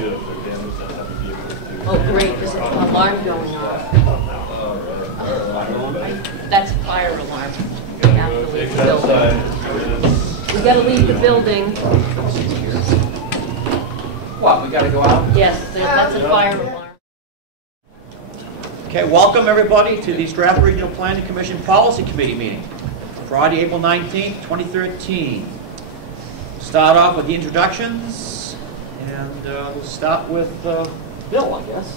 do if they're damaged that have a vehicle too. Oh, great, there's an alarm going off. That's a fire alarm. We have to leave the building. We gotta leave the building. What, we gotta go out? Yes, that's a fire alarm. Okay, welcome everybody to the Strafford Regional Planning Commission Policy Committee meeting. Friday, April 19th, 2013. Start off with the introductions, and we'll start with Bill, I guess.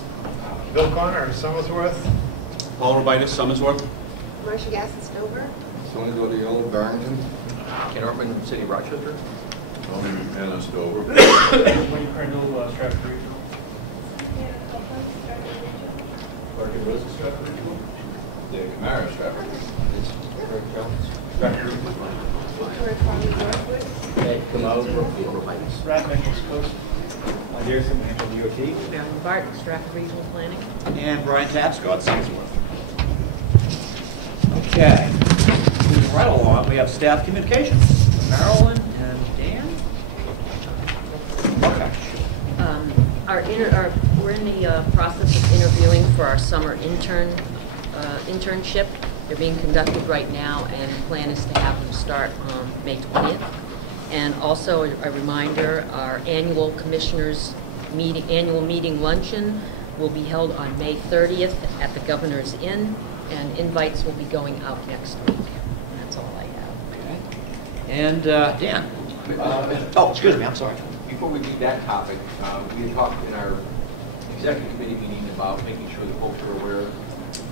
Bill Connor, Somersworth. Paul Robitis, Summersworth. Marsha Gasses, Dover. Tony Dodiola, Barrington. Kenn Ortmann, City, Rochester. Tony McManus, Dover. Wayne Crandall, Strafford Regional. Marc Ambrosi, Strafford Regional. Yeah, Camara, Strafford. Strafford Regional. Rad Nichols, Coast. Dearson, NHDOT. Marilyn Barton, Strafford Regional Planning. And Brian Tapscott, Summersworth. Okay, moving right along, we have staff communications. Marilyn and Dan. Okay. We're in the process of interviewing for our summer internship. They're being conducted right now, and the plan is to have them start on May 20th. And also a reminder, our annual commissioners meeting luncheon will be held on May 30th at the Governor's Inn, and invites will be going out next week. And that's all I have. Okay. And Dan. Oh, excuse me, I'm sorry. Before we leave that topic, we had talked in our executive committee meeting about making sure the folks are aware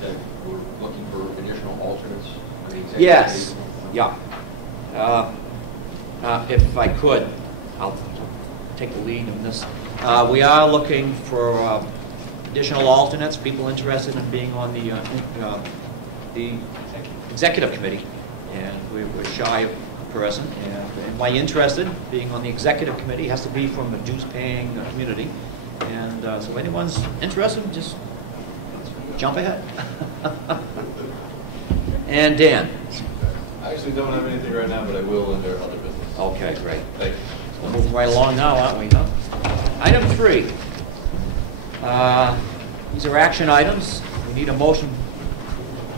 that we're looking for additional alternates for the executive Yes. committee. Yeah. If I could, I'll take the lead in this. We are looking for additional alternates, people interested in being on the executive committee, and we're shy of a person. And anybody interested in being on the executive committee has to be from a dues-paying community. And so anyone's interested, just jump ahead. And Dan. I actually don't have anything right now, but I will under other business. Okay, great. Thank you. We're moving right along now, aren't we? Huh? Item 3. These are action items. We need a motion.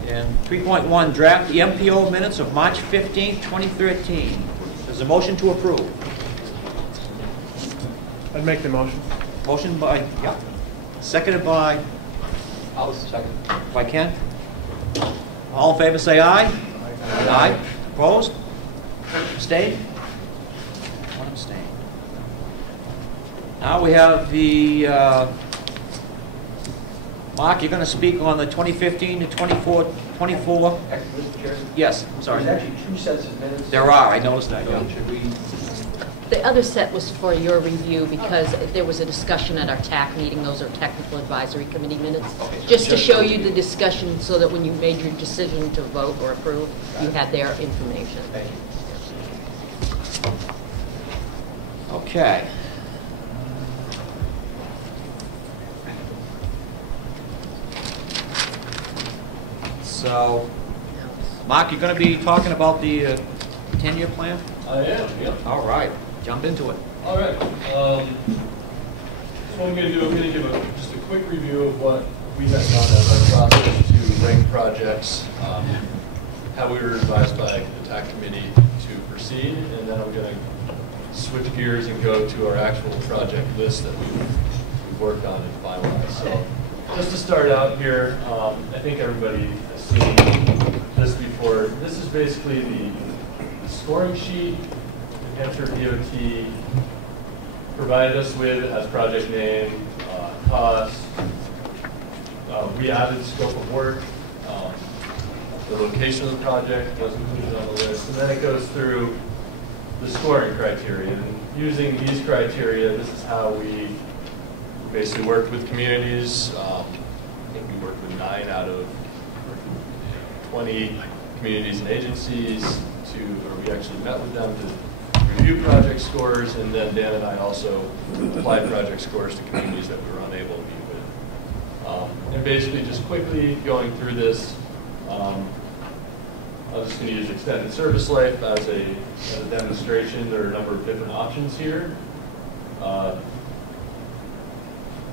And 3.1, draft the MPO minutes of March 15th, 2013. There's a motion to approve. I'd make the motion. Motion by, yeah. Seconded by, I'll second. by Ken. All in favor say aye. Aye. Opposed? Abstained? One abstain. Now we have the, Mark, you're going to speak on the 2015 to 24. Mr. Chair? Yes, I'm sorry. There's actually 2 sets of minutes. There are, I noticed that, yeah. Should we? The other set was for your review because there was a discussion at our TAC meeting. Those are Technical Advisory Committee minutes. Okay. Just to show you the discussion so that when you made your decision to vote or approve, you had their information. Thank you. Okay. So, Mark, you're going to be talking about the 10-year plan? I am, yeah. All right, jump into it. All right. So what I'm going to do, I'm going to give just a quick review of what we have done as our process to rank projects, how we were advised by the TAC committee to proceed, and then I'm going to switch gears and go to our actual project list that we've worked on and finalized. So just to start out here, I think everybody has seen this before. This is basically the scoring sheet New Hampshire DOT provided us with as project name, cost. We added scope of work, the location of the project was included on the list, and then it goes through the scoring criteria. And using these criteria, this is how we basically worked with communities. I think we worked with 9 out of 20 communities and agencies or we actually met with them to review project scores, and then Dan and I also applied project scores to communities that we were unable to meet with. And basically just quickly going through this, I'm just going to use extended service life as a demonstration. There are a number of different options here.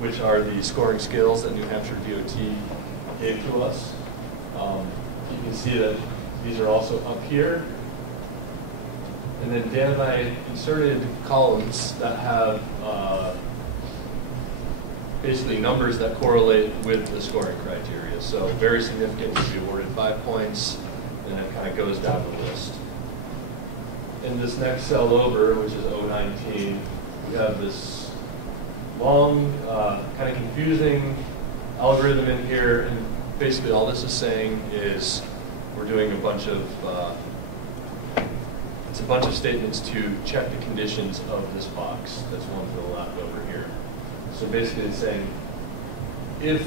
which are the scoring scales that New Hampshire DOT gave to us. You can see that these are also up here. And then Dan and I inserted columns that have basically numbers that correlate with the scoring criteria. So very significant to be awarded 5 points, and it kind of goes down the list. In this next cell over, which is 019, we have this long, kind of confusing algorithm in here, and basically all this is saying is we're doing a bunch of it's a bunch of statements to check the conditions of this box that's one to the left over here. So basically it's saying if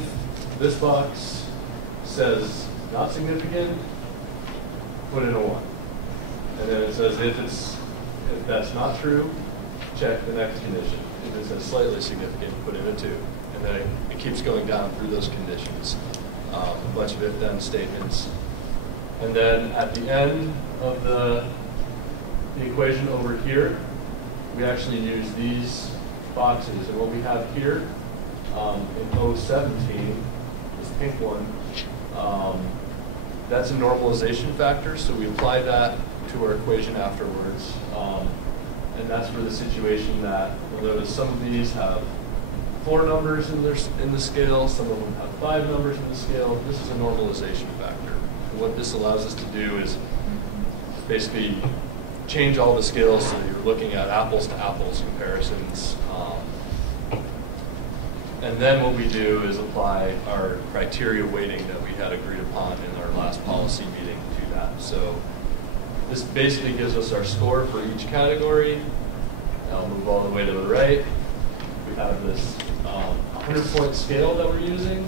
this box says not significant, put in a 1. And then it says if that's not true, check the next condition. If it says slightly significant, put in a 2. And then it keeps going down through those conditions. A bunch of if-then statements. And then at the end of the equation over here, we actually use these boxes. And what we have here in 017, this pink one, that's a normalization factor. So we apply that to our equation afterwards. And that's for the situation that, although some of these have 4 numbers in the scale, some of them have 5 numbers in the scale, this is a normalization factor. And what this allows us to do is basically change all the scales so that you're looking at apples to apples comparisons. And then what we do is apply our criteria weighting that we had agreed upon in our last policy meeting to that. So this basically gives us our score for each category. I'll move all the way to the right. We have this 100-point scale that we're using,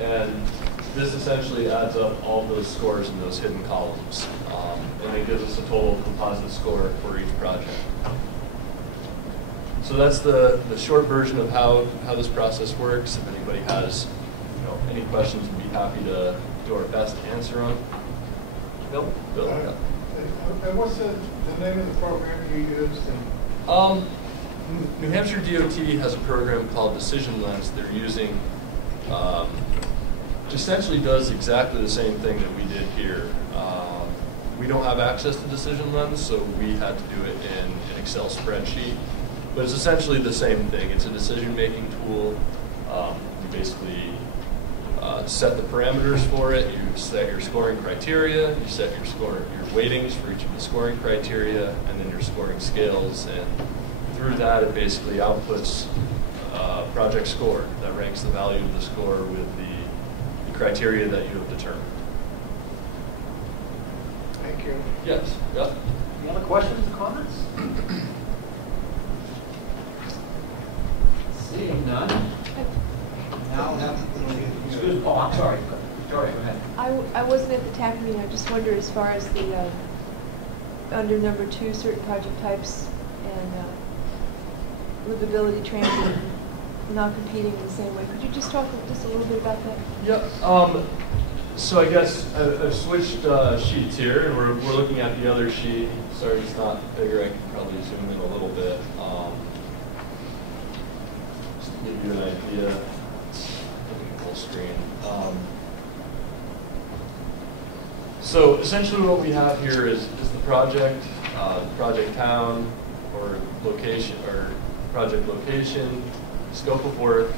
and this essentially adds up all those scores in those hidden columns. And it gives us a total composite score for each project. So that's the short version of how this process works. If anybody has any questions, we'd be happy to do our best to answer them. Bill? And what's the name of the program you used? New Hampshire DOT has a program called Decision Lens they're using. Essentially does exactly the same thing that we did here. We don't have access to Decision Lens, so we had to do it in an Excel spreadsheet. But it's essentially the same thing. It's a decision-making tool. You basically set the parameters for it. You set your scoring criteria. You set your weightings for each of the scoring criteria, and then your scoring scales. And through that, it basically outputs a project score that ranks the value of the score with the criteria that you have determined. Thank you. Yes. Yep. Any other questions or comments? Seeing none. Now have. Excuse me. Oh, I'm sorry. Victoria, go ahead. I wasn't at the TAC meeting. I just wondered, as far as the under number 2, certain project types and livability transit not competing in the same way. Could you just talk just a little bit about that? Yep. So I guess I've switched sheets here, and we're looking at the other sheet. Sorry, it's not bigger. I can probably zoom in a little bit. Just to give you an idea. Looking at full screen. So essentially what we have here is the project town, or location, or project location, scope of work.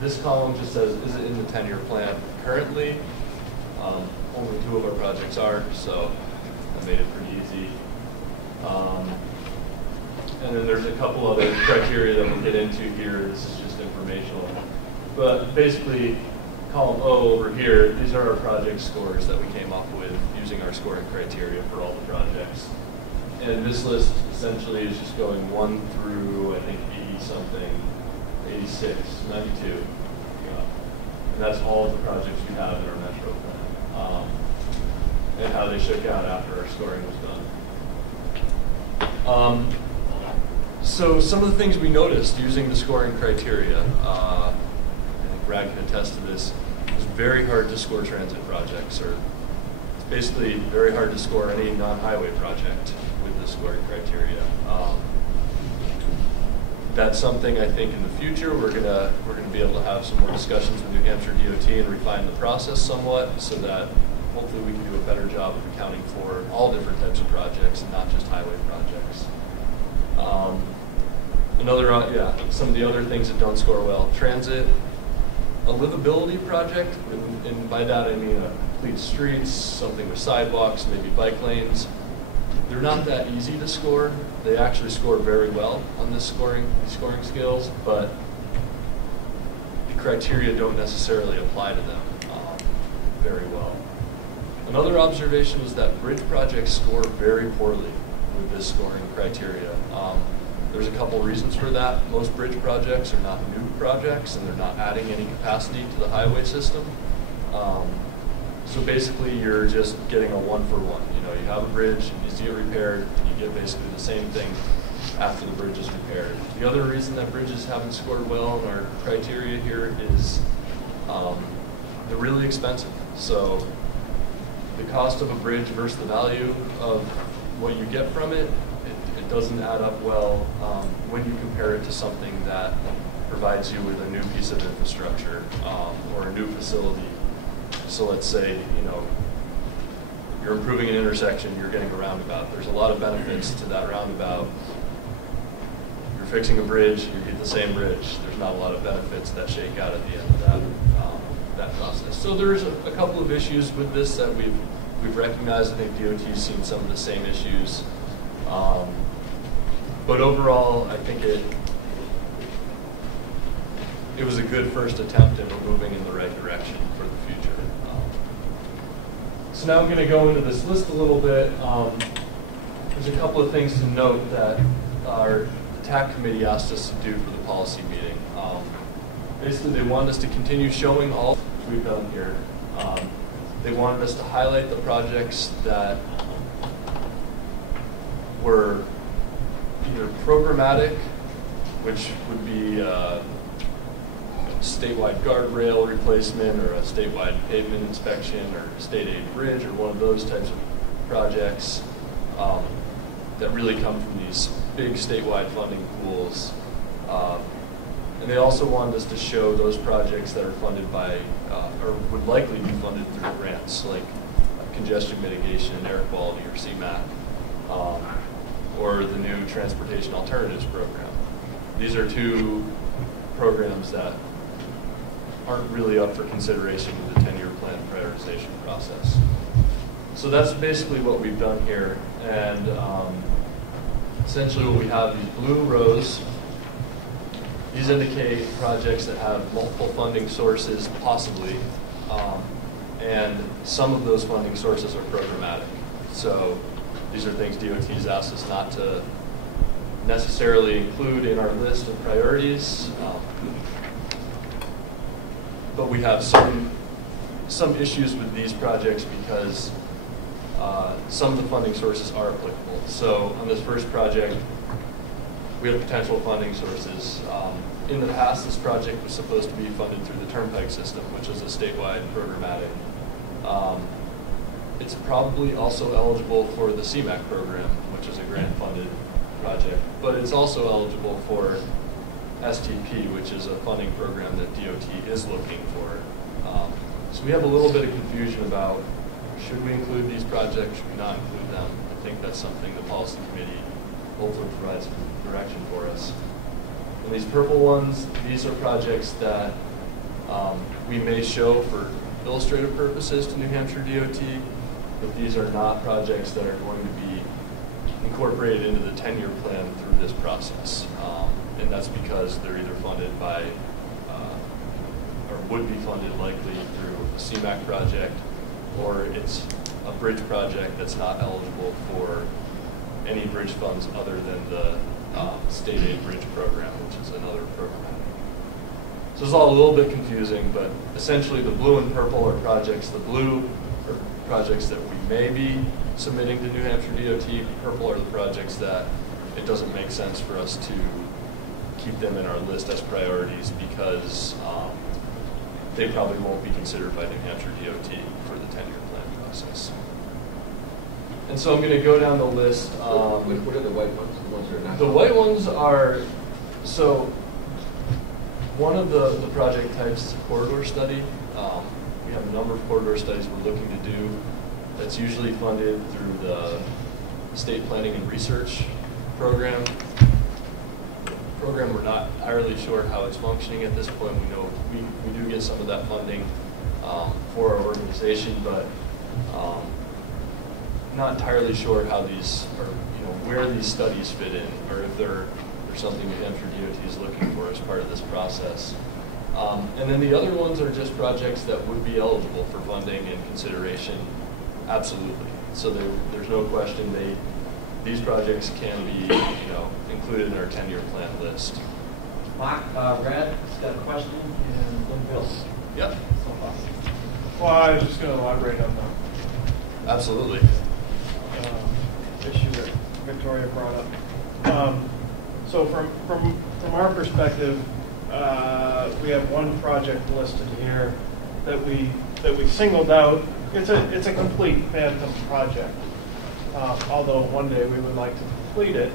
This column just says, is it in the 10-year plan currently? Only 2 of our projects are, so that made it pretty easy. And then there's a couple other criteria that we'll get into here. This is just informational. But basically, column O over here, these are our project scores that we came up with using our scoring criteria for all the projects. And this list essentially is just going 1 through, I think, 80-something, 86, 92. And that's all of the projects we have in our metro plan, and how they shook out after our scoring was done. So some of the things we noticed using the scoring criteria, I think Brad can attest to this, it's very hard to score transit projects, or it's basically very hard to score any non-highway project with the scoring criteria. That's something I think in the future we're gonna be able to have some more discussions with New Hampshire DOT and refine the process somewhat, so that hopefully we can do a better job of accounting for all different types of projects and not just highway projects. Some of the other things that don't score well: transit, a livability project, and by that I mean complete streets, something with sidewalks, maybe bike lanes. They're not that easy to score. They actually score very well on these scoring scales, but the criteria don't necessarily apply to them very well. Another observation is that bridge projects score very poorly with this scoring criteria. There's a couple reasons for that. Most bridge projects are not new projects, and they're not adding any capacity to the highway system. So basically, you're just getting a one-for-one. You have a bridge, it needs to get repaired, and you get basically the same thing after the bridge is repaired. The other reason that bridges haven't scored well in our criteria here is they're really expensive. So the cost of a bridge versus the value of what you get from it, it doesn't add up well when you compare it to something that provides you with a new piece of infrastructure or a new facility. So let's say, you're improving an intersection, you're getting a roundabout. There's a lot of benefits to that roundabout. You're fixing a bridge, you get the same bridge. There's not a lot of benefits that shake out at the end of that process. So there's a couple of issues with this that we've recognized. I think DOT's seen some of the same issues. But overall, I think it was a good first attempt, and we're moving in the right direction for the future. So now I'm going to go into this list a little bit. There's a couple of things to note that our TAC committee asked us to do for the policy meeting. Basically, they wanted us to continue showing all we've done here. They wanted us to highlight the projects that were either programmatic, which would be statewide guardrail replacement or a statewide pavement inspection or state aid bridge or one of those types of projects that really come from these big statewide funding pools. And they also wanted us to show those projects that are funded by or would likely be funded through grants like congestion mitigation and air quality or CMAQ or the new transportation alternatives program. These are two programs that aren't really up for consideration with the 10-year plan prioritization process. So that's basically what we've done here. And essentially what we have, these blue rows, these indicate projects that have multiple funding sources, possibly, and some of those funding sources are programmatic. So these are things DOT's asked us not to necessarily include in our list of priorities. But we have some issues with these projects because some of the funding sources are applicable. So on this first project, we have potential funding sources. In the past, this project was supposed to be funded through the turnpike system, which is a statewide programmatic. It's probably also eligible for the CMAQ program, which is a grant-funded project, but it's also eligible for STP, which is a funding program that DOT is looking for. So we have a little bit of confusion about should we include these projects, should we not include them? I think that's something the policy committee hopefully provides some direction for us. And these purple ones, these are projects that we may show for illustrative purposes to New Hampshire DOT, but these are not projects that are going to be incorporated into the 10-year plan through this process. And that's because they're either funded by, or would be funded likely through a CMAQ project, or it's a bridge project that's not eligible for any bridge funds other than the state aid bridge program, which is another program. So it's all a little bit confusing, but essentially the blue and purple are projects. The blue are projects that we may be submitting to New Hampshire DOT. Purple are the projects that it doesn't make sense for us to keep them in our list as priorities because they probably won't be considered by New Hampshire DOT for the 10-year plan process. And so I'm going to go down the list. What are the white ones? The ones that are not? The white ones are So one of the project types is a corridor study. We have a number of corridor studies we're looking to do. That's usually funded through the State Planning and Research Program. We're not entirely sure how it's functioning at this point. We know we do get some of that funding for our organization, but not entirely sure how these are, where these studies fit in, or if they're something New Hampshire DOT is looking for as part of this process. And then the other ones are just projects that would be eligible for funding and consideration, absolutely. So there's no question these projects can be included in our 10-year plan list. Mark, Brad, has got a question, and then Bill. Yep. Well, I was just going to elaborate on the Absolutely. issue that Victoria brought up. So from our perspective, we have one project listed here that we singled out. It's a complete phantom project, although one day we would like to complete it.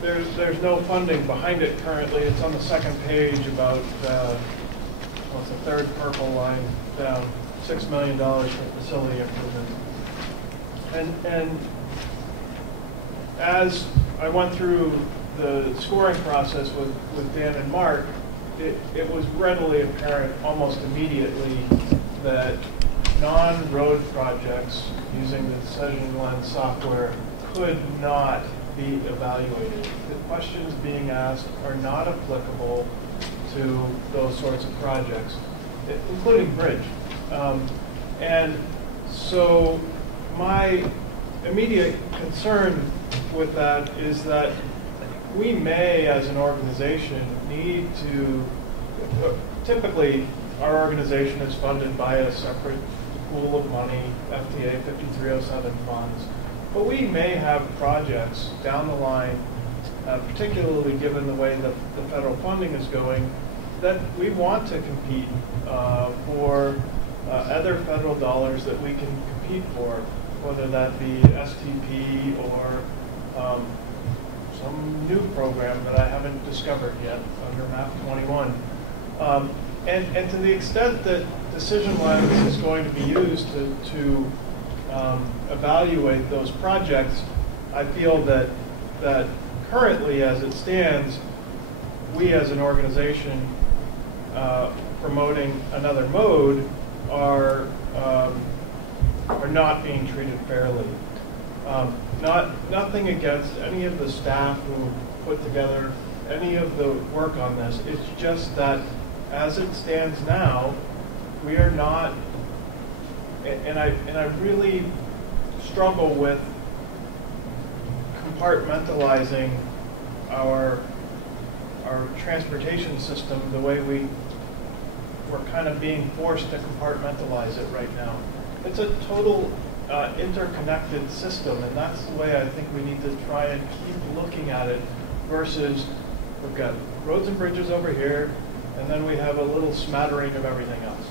There's no funding behind it currently. It's on the second page about what's the third purple line down, $6 million for facility improvement. And as I went through the scoring process with Dan and Mark, it was readily apparent almost immediately that non-road projects using the Decision Lens software could not be evaluated. The questions being asked are not applicable to those sorts of projects, including bridge. And so my immediate concern with that is that we may, as an organization, need to, typically our organization is funded by a separate pool of money, FTA 5307 funds, but we may have projects down the line, particularly given the way that the federal funding is going, that we want to compete for other federal dollars that we can compete for, whether that be STP or some new program that I haven't discovered yet under MAP 21. And to the extent that Decision Lens is going to be used to evaluate those projects, I feel that currently, as it stands, we as an organization promoting another mode are not being treated fairly. Nothing against any of the staff who put together any of the work on this. It's just that as it stands now, we are not, and I really struggle with compartmentalizing our transportation system the way we're kind of being forced to compartmentalize it right now. It's a total interconnected system, and that's the way I think we need to try and keep looking at it, versus we've got roads and bridges over here, and then we have a little smattering of everything else.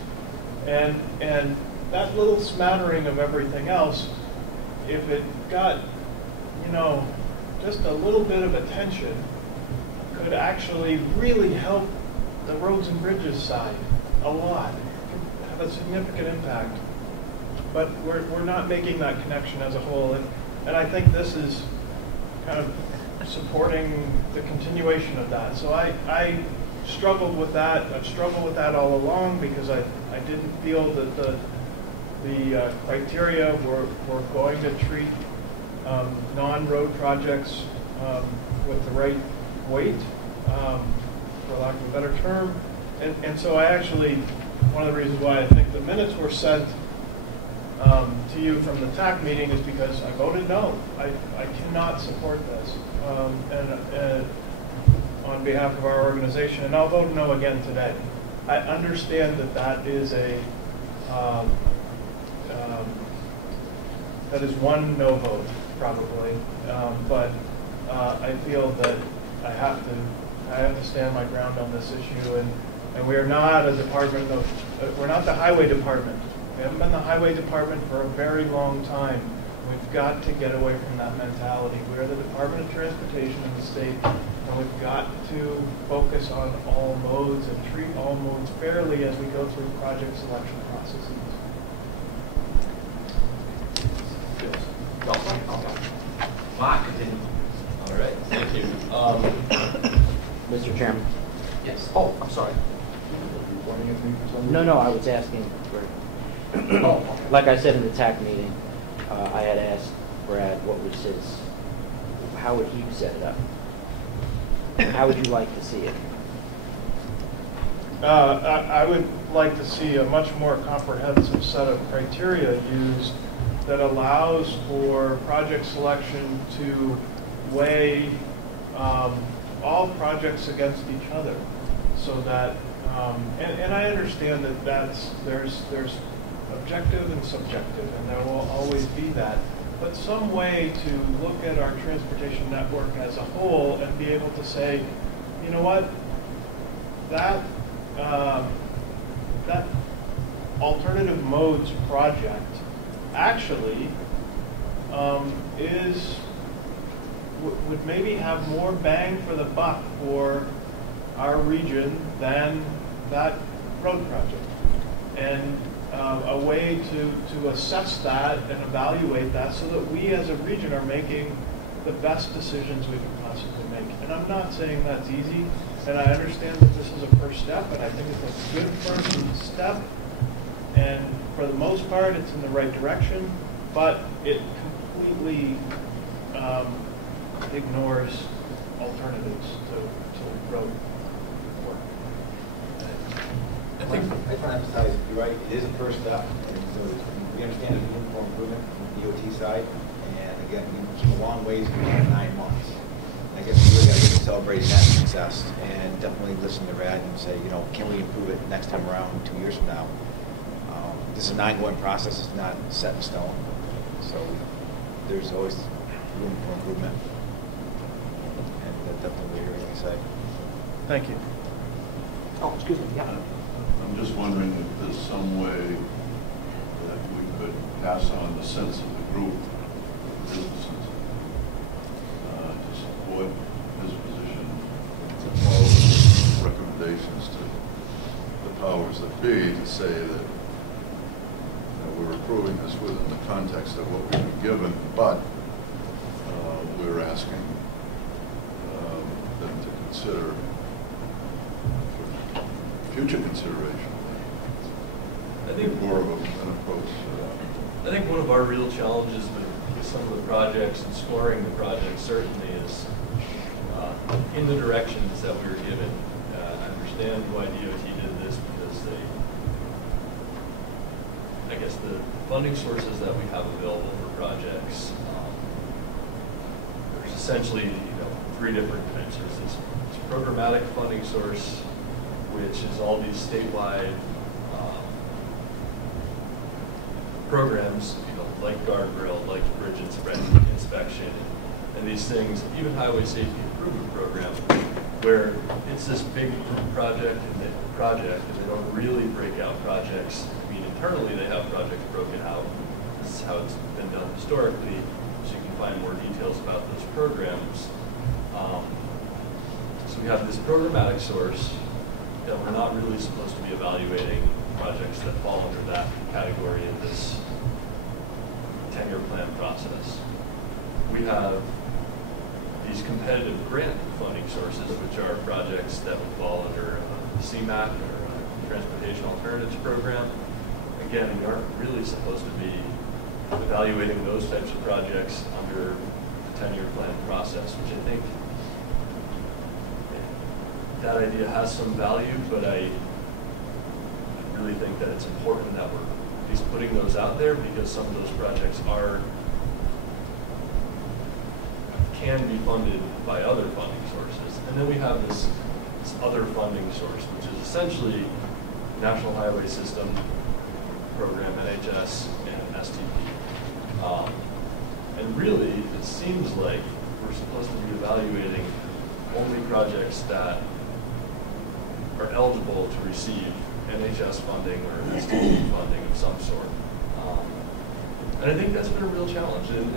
And that little smattering of everything else, if it got, just a little bit of attention, could actually really help the roads and bridges side a lot. It could have a significant impact. But we're not making that connection as a whole. And I think this is kind of supporting the continuation of that. So I struggled with that. I've struggled with that all along because I didn't feel that the criteria were going to treat non-road projects with the right weight, for lack of a better term. And so I actually, one of the reasons why I think the minutes were sent to you from the TAC meeting is because I voted no. I cannot support this. And on behalf of our organization, and I'll vote no again today. I understand that that is that is one no vote, probably, but I feel that I have to stand my ground on this issue, and we are not a department of, we're not the highway department. We haven't been the highway department for a very long time. We've got to get away from that mentality. We're the Department of Transportation in the state, and we've got to focus on all modes and treat all modes fairly as we go through project selection processes. Mark, continue. All right, thank you. Mr. Chairman. Yes. Oh, I'm sorry. No, I was asking for, Oh, okay. like I said in the TAC meeting, I had asked Brad what was his, how would he set it up? How would you like to see it? I would like to see a much more comprehensive set of criteria used that allows for project selection to weigh all projects against each other, so that and I understand that there's objective and subjective, and there will always be that. But some way to look at our transportation network as a whole and be able to say, you know what, that that alternative modes project actually would maybe have more bang for the buck for our region than that road project, and a way to assess that and evaluate that so that we as a region are making the best decisions we can possibly make. And I'm not saying that's easy, and I understand that this is a first step, and I think it's a good first step, and for the most part it's in the right direction, but it completely ignores alternatives to road work. I just want to emphasize, you're right, it is a first step, and so we understand there's room for improvement from the DOT side, and again, we came a long ways in 9 months. And I guess we really got to celebrate that success, and definitely listen to Rad and say, you know, can we improve it next time around, 2 years from now? This is an ongoing process, it's not set in stone, so there's always room for improvement, and that's definitely what you're going to say. Thank you. Oh, excuse me, yeah. I'm just wondering if there's some way that we could pass on the sense of the group of businesses to support his position, to follow recommendations to the powers that be to say that we're approving this within the context of what we've been given, but we're asking them to consider future consideration. I think more of an approach. I think one of our real challenges with some of the projects and scoring the projects certainly is in the directions that we were given. I understand why DOT did this because I guess the funding sources that we have available for projects, there's essentially 3 different types. There's this programmatic funding source, which is all these statewide programs, like guardrail, like bridge inspection, and these things, even highway safety improvement program, where it's this big project and they don't really break out projects. I mean, internally they have projects broken out. This is how it's been done historically, so you can find more details about those programs. So we have this programmatic source that we're not really supposed to be evaluating projects that fall under that category in this 10-year plan process. We have these competitive grant funding sources, which are projects that would fall under CMAQ or Transportation Alternatives Program. Again, we aren't really supposed to be evaluating those types of projects under the 10-year plan process, which I think that idea has some value, but I really think that it's important that we're at least putting those out there, because some of those projects can be funded by other funding sources. And then we have this other funding source, which is essentially National Highway System Program, NHS, and STP. And really, it seems like we're supposed to be evaluating only projects that are eligible to receive NHS funding or STP funding of some sort. And I think that's been a real challenge. And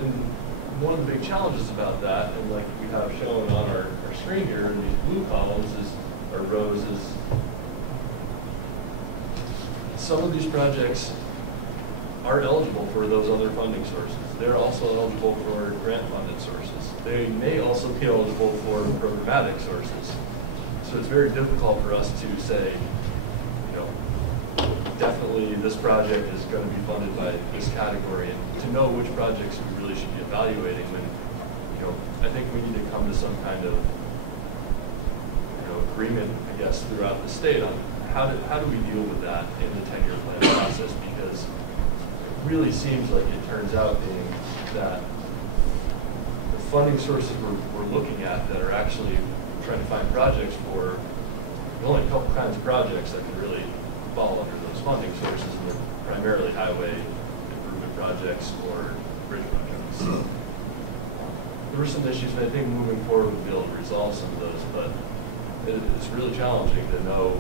one of the big challenges about that, and like we have shown on our screen here in these blue columns or rows, is some of these projects are eligible for those other funding sources. They're also eligible for grant-funded sources. They may also be eligible for programmatic sources. So it's very difficult for us to say, you know, definitely this project is going to be funded by this category, and to know which projects we really should be evaluating. When, you know, I think we need to come to some kind of, you know, agreement, I guess, throughout the state on how do we deal with that in the 10-year plan process, because it really seems like it turns out being that the funding sources we're looking at that are actually trying to find projects for, there's only a couple kinds of projects that can really fall under those funding sources, and they're primarily highway improvement projects or bridge projects. There were some issues, and I think moving forward we'll be able to resolve some of those, but it's really challenging to know,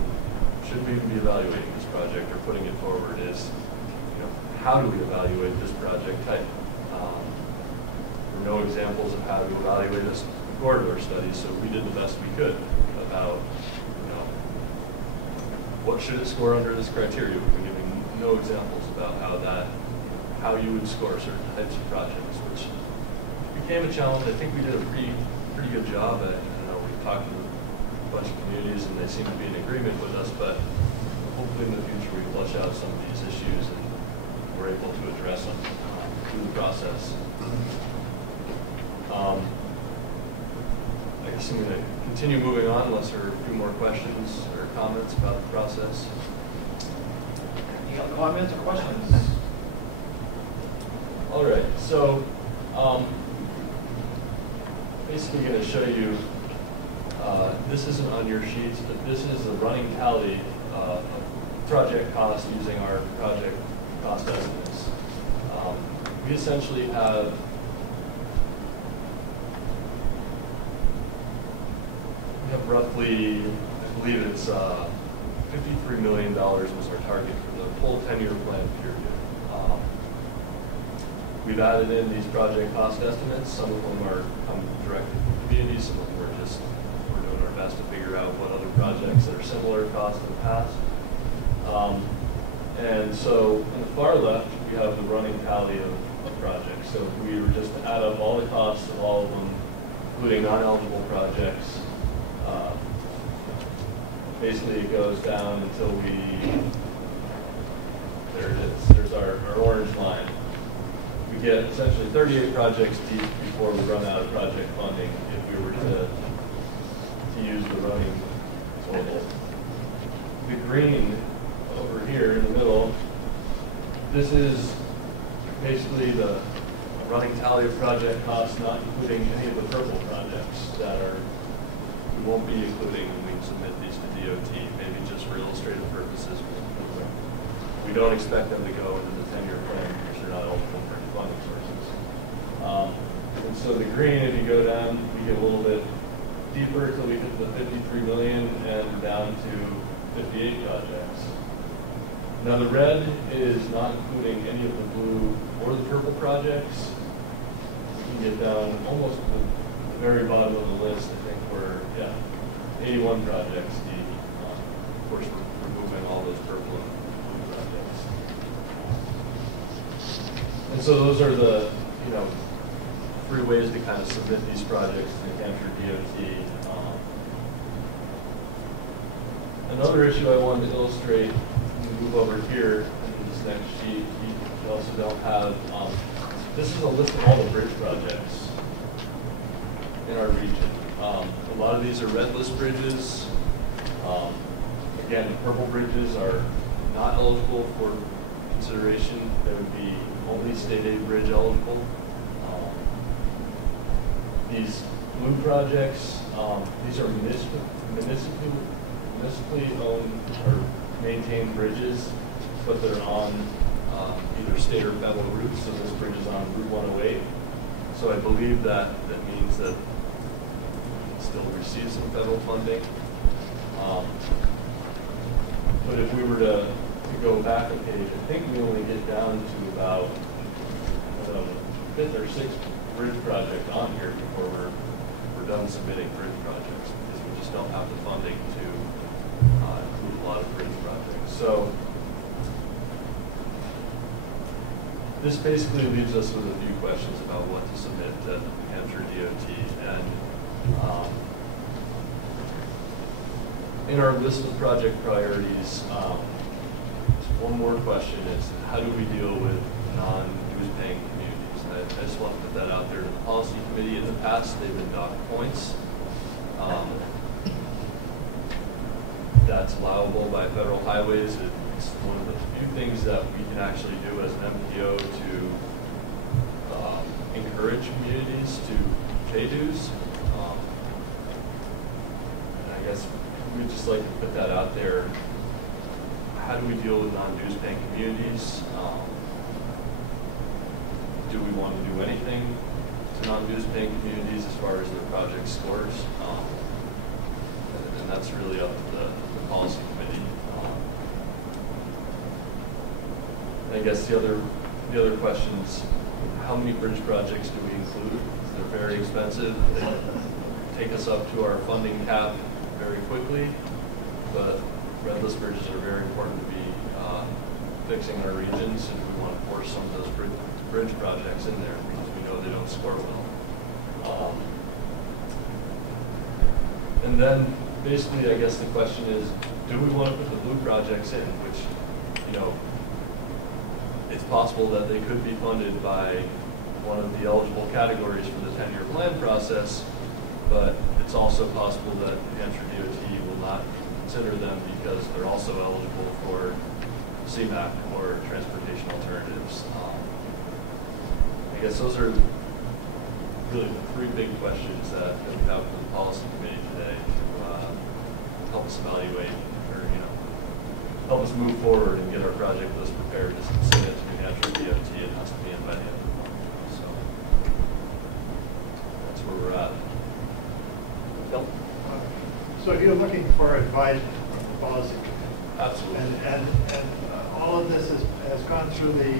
should we even be evaluating this project or putting it forward? Is, you know, how do we evaluate this project type? There are no examples of how to evaluate this corridor study, so we did the best we could about, you know, what should it score under this criteria. We've been giving no examples about how you would score certain types of projects, which became a challenge. I think we did a pretty good job at it. You know, we talked to a bunch of communities and they seem to be in agreement with us, but hopefully in the future we flush out some of these issues and we're able to address them through the process. I guess I'm going to continue moving on unless there are a few more questions or comments about the process. Any other comments or questions? All right, so basically going to show you, this isn't on your sheets, but this is the running tally of project cost using our project cost estimates. We essentially have roughly, I believe it's $53 million was our target for the full 10-year plan period. We've added in these project cost estimates. Some of them are coming directly from communities, some of them are just, we're doing our best to figure out what other projects that are similar cost in the past. And so in the far left, we have the running tally of projects. So if we were just to add up all the costs of all of them, including non-eligible projects, basically it goes down until there it is, there's our orange line. We get essentially 38 projects deep before we run out of project funding if we were to use the running total. The green over here in the middle, this is basically the running tally of project costs, not including any of the purple projects that we won't be including when we submit these to DOT, maybe just for illustrative purposes. We don't expect them to go into the 10-year plan because they're not eligible for any funding sources. And so the green, if you go down, we get a little bit deeper until we hit the 53 million and down to 58 projects. Now the red is not including any of the blue or the purple projects. You can get down almost to the very bottom of the list. I think we're, 81 projects deep. Of course, we're removing all those purple and blue projects. And so those are the, three ways to kind of submit these projects to the Hampshire DOT. Another issue I wanted to illustrate, we move over here into this next sheet, we also don't have, this is a list of all the bridge projects in our region. A lot of these are red list bridges. Again, the purple bridges are not eligible for consideration. They would be only state aid bridge eligible. These blue projects, these are municipally owned or maintained bridges, but they're on either state or federal routes. So this bridge is on Route 108. So I believe that means that it still receives some federal funding. But if we were to go back a page, I think we only get down to about fifth or sixth bridge project on here before we're done submitting bridge projects, because we just don't have the funding to include a lot of bridge projects. So this basically leaves us with a few questions about what to submit to New Hampshire DOT. And in our list of project priorities, one more question is, how do we deal with non-dues paying communities? And I just want to put that out there to the policy committee. In the past, they've been docked points. That's allowable by federal highways. It's one of the few things that we can actually do as an MPO to encourage communities to pay dues. And I guess we'd just like to put that out there. How do we deal with non-dues paying communities? Do we want to do anything to non-dues paying communities as far as their project scores? And that's really up to the policy committee. I guess the other questions, how many bridge projects do we include? They're very expensive. They take us up to our funding cap very quickly, but redless bridges are very important to be fixing our regions, and we want to force some of those bridge projects in there because we know they don't score well. And then basically, I guess the question is, do we want to put the blue projects in, which, you know, it's possible that they could be funded by one of the eligible categories for the 10-year plan process, but it's also possible that New Hampshire DOT will not consider them because they're also eligible for CMAQ or transportation alternatives. I guess those are really the three big questions that we have for the policy committee today to help us evaluate, or help us move forward and get our project list prepared to submit to New Hampshire DOT. It has to be in by the end of the month. So that's where we're at. Bill? So you're looking for advice from the policy committee? Absolutely. And all of this has gone through the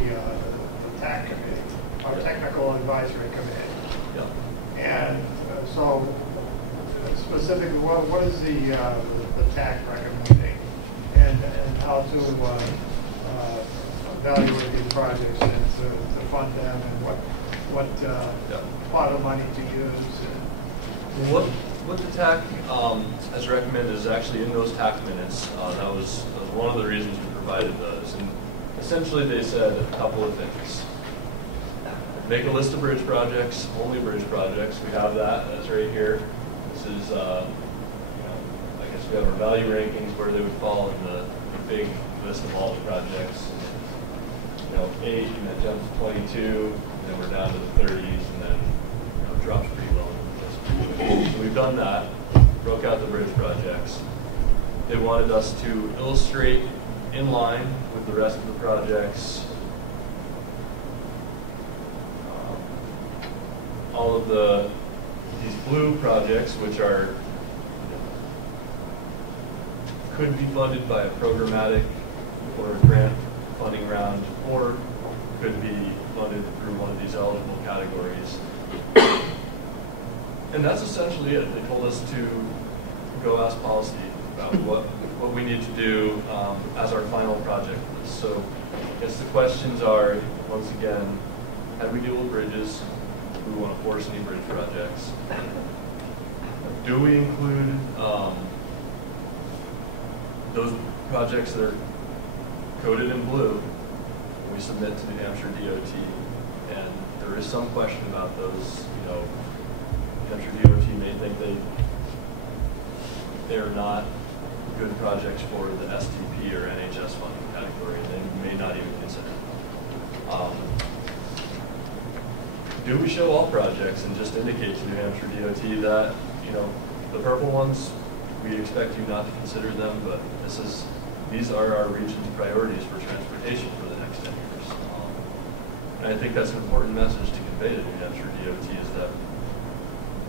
TAC committee, our technical advisory committee. Yeah. And so specifically, what is the TAC recommending, and how to evaluate these projects and to fund them, and what pot of money to use? And what the TAC has recommended is actually in those TAC minutes. That was one of the reasons we provided those. And essentially they said a couple of things. Make a list of bridge projects, only bridge projects. We have that. That's right here. This is, I guess we have our value rankings where they would fall in the big list of all the projects. 8, and then jumps to 22, and then we're down to the 30s, and then drops pretty low in the list. So we've done that, broke out the bridge projects. They wanted us to illustrate in line with the rest of the projects all of these blue projects, which are could be funded by a programmatic or a grant funding round, or could be funded through one of these eligible categories. And that's essentially it. They told us to go ask policy about what we need to do as our final project list. So I guess the questions are, once again, how do we deal with bridges? Do we want to force any bridge projects? Do we include those projects that are coded in blue when we submit to New Hampshire DOT? And there is some question about those. New Hampshire DOT may think they're not good projects for the STP or NHS funding category. They may not even consider them. Do we show all projects and just indicate to New Hampshire DOT that, the purple ones, we expect you not to consider them, but these are our region's priorities for transportation for the next 10 years. And I think that's an important message to convey to New Hampshire DOT, is that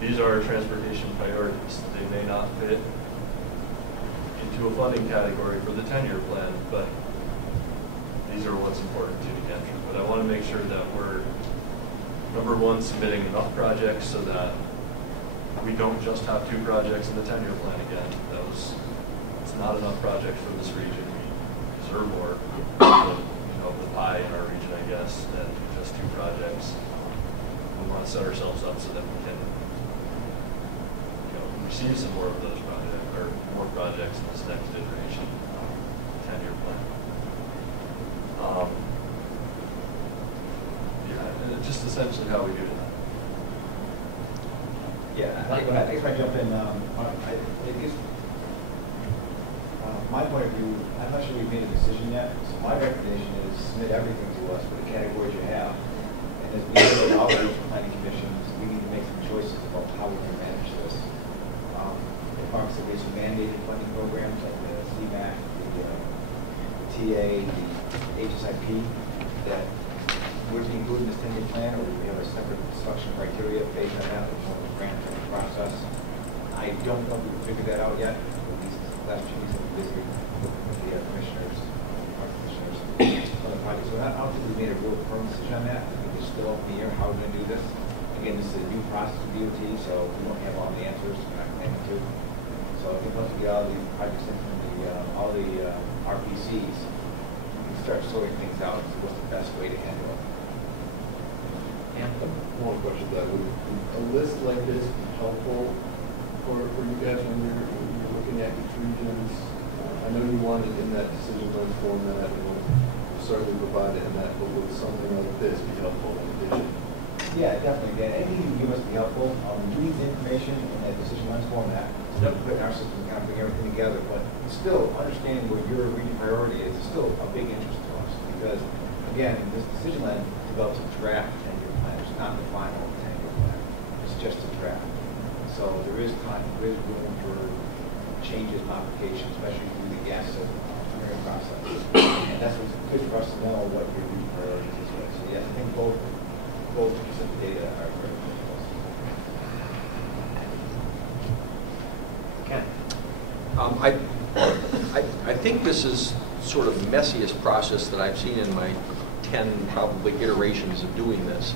these are our transportation priorities. They may not fit into a funding category for the 10-year plan, but these are what's important to New Hampshire. But I want to make sure that we're Number one, submitting enough projects so that we don't just have 2 projects in the 10-year plan again. It's not enough projects for this region. We deserve more, the pie in our region, I guess, than just 2 projects. We want to set ourselves up so that we can, receive some more of those projects, or more projects in this next iteration, 10-year plan. And it's just essentially how we do that. Yeah, I guess if I jump in, my point of view, I'm not sure we've made a decision yet, so my recommendation is submit everything to us for the categories you have. And as we go to our regional planning commissions, we need to make some choices about how we can manage this. If Mark said there's some mandated funding programs like the CMAQ, the TA, the HSIP, that would be included in this 10-year plan, or do we have a separate selection criteria based on that, which one grant process? I don't know if we've figured that out yet. Last 2 weeks I've been busy with the commissioners on the project. So I don't think we've made a real firm decision on that. I think it's still up in the air how we're going to do this. Again, this is a new process of DOT, so we don't have all the answers. We're not claiming to. So I think once we get all the projects in from all the RPCs, we can start sorting things out. So what's the best way to handle it? One question that would a list like this be helpful for you guys when you're looking at each region's? I know you want it in that decision going format, and we'll certainly provide it in that, but would something like this be helpful in addition? Yeah, definitely. Dan. Anything you give us be helpful. We need the information in that decision lens format. So we put in our system and kind of bring everything together. But still, understanding what your region priority is still a big interest to us. Because, again, this decision lens develops a draft 10-year plan. It's not the final 10-year plan. It's just a draft. So there is time, there is room for changes, modifications, especially through the gas hearing process. And that's what's good for us to know what your region priorities is. So yes, I think both pieces of data are very good for us. Ken? I think this is sort of the messiest process that I've seen in my 10 probably iterations of doing this.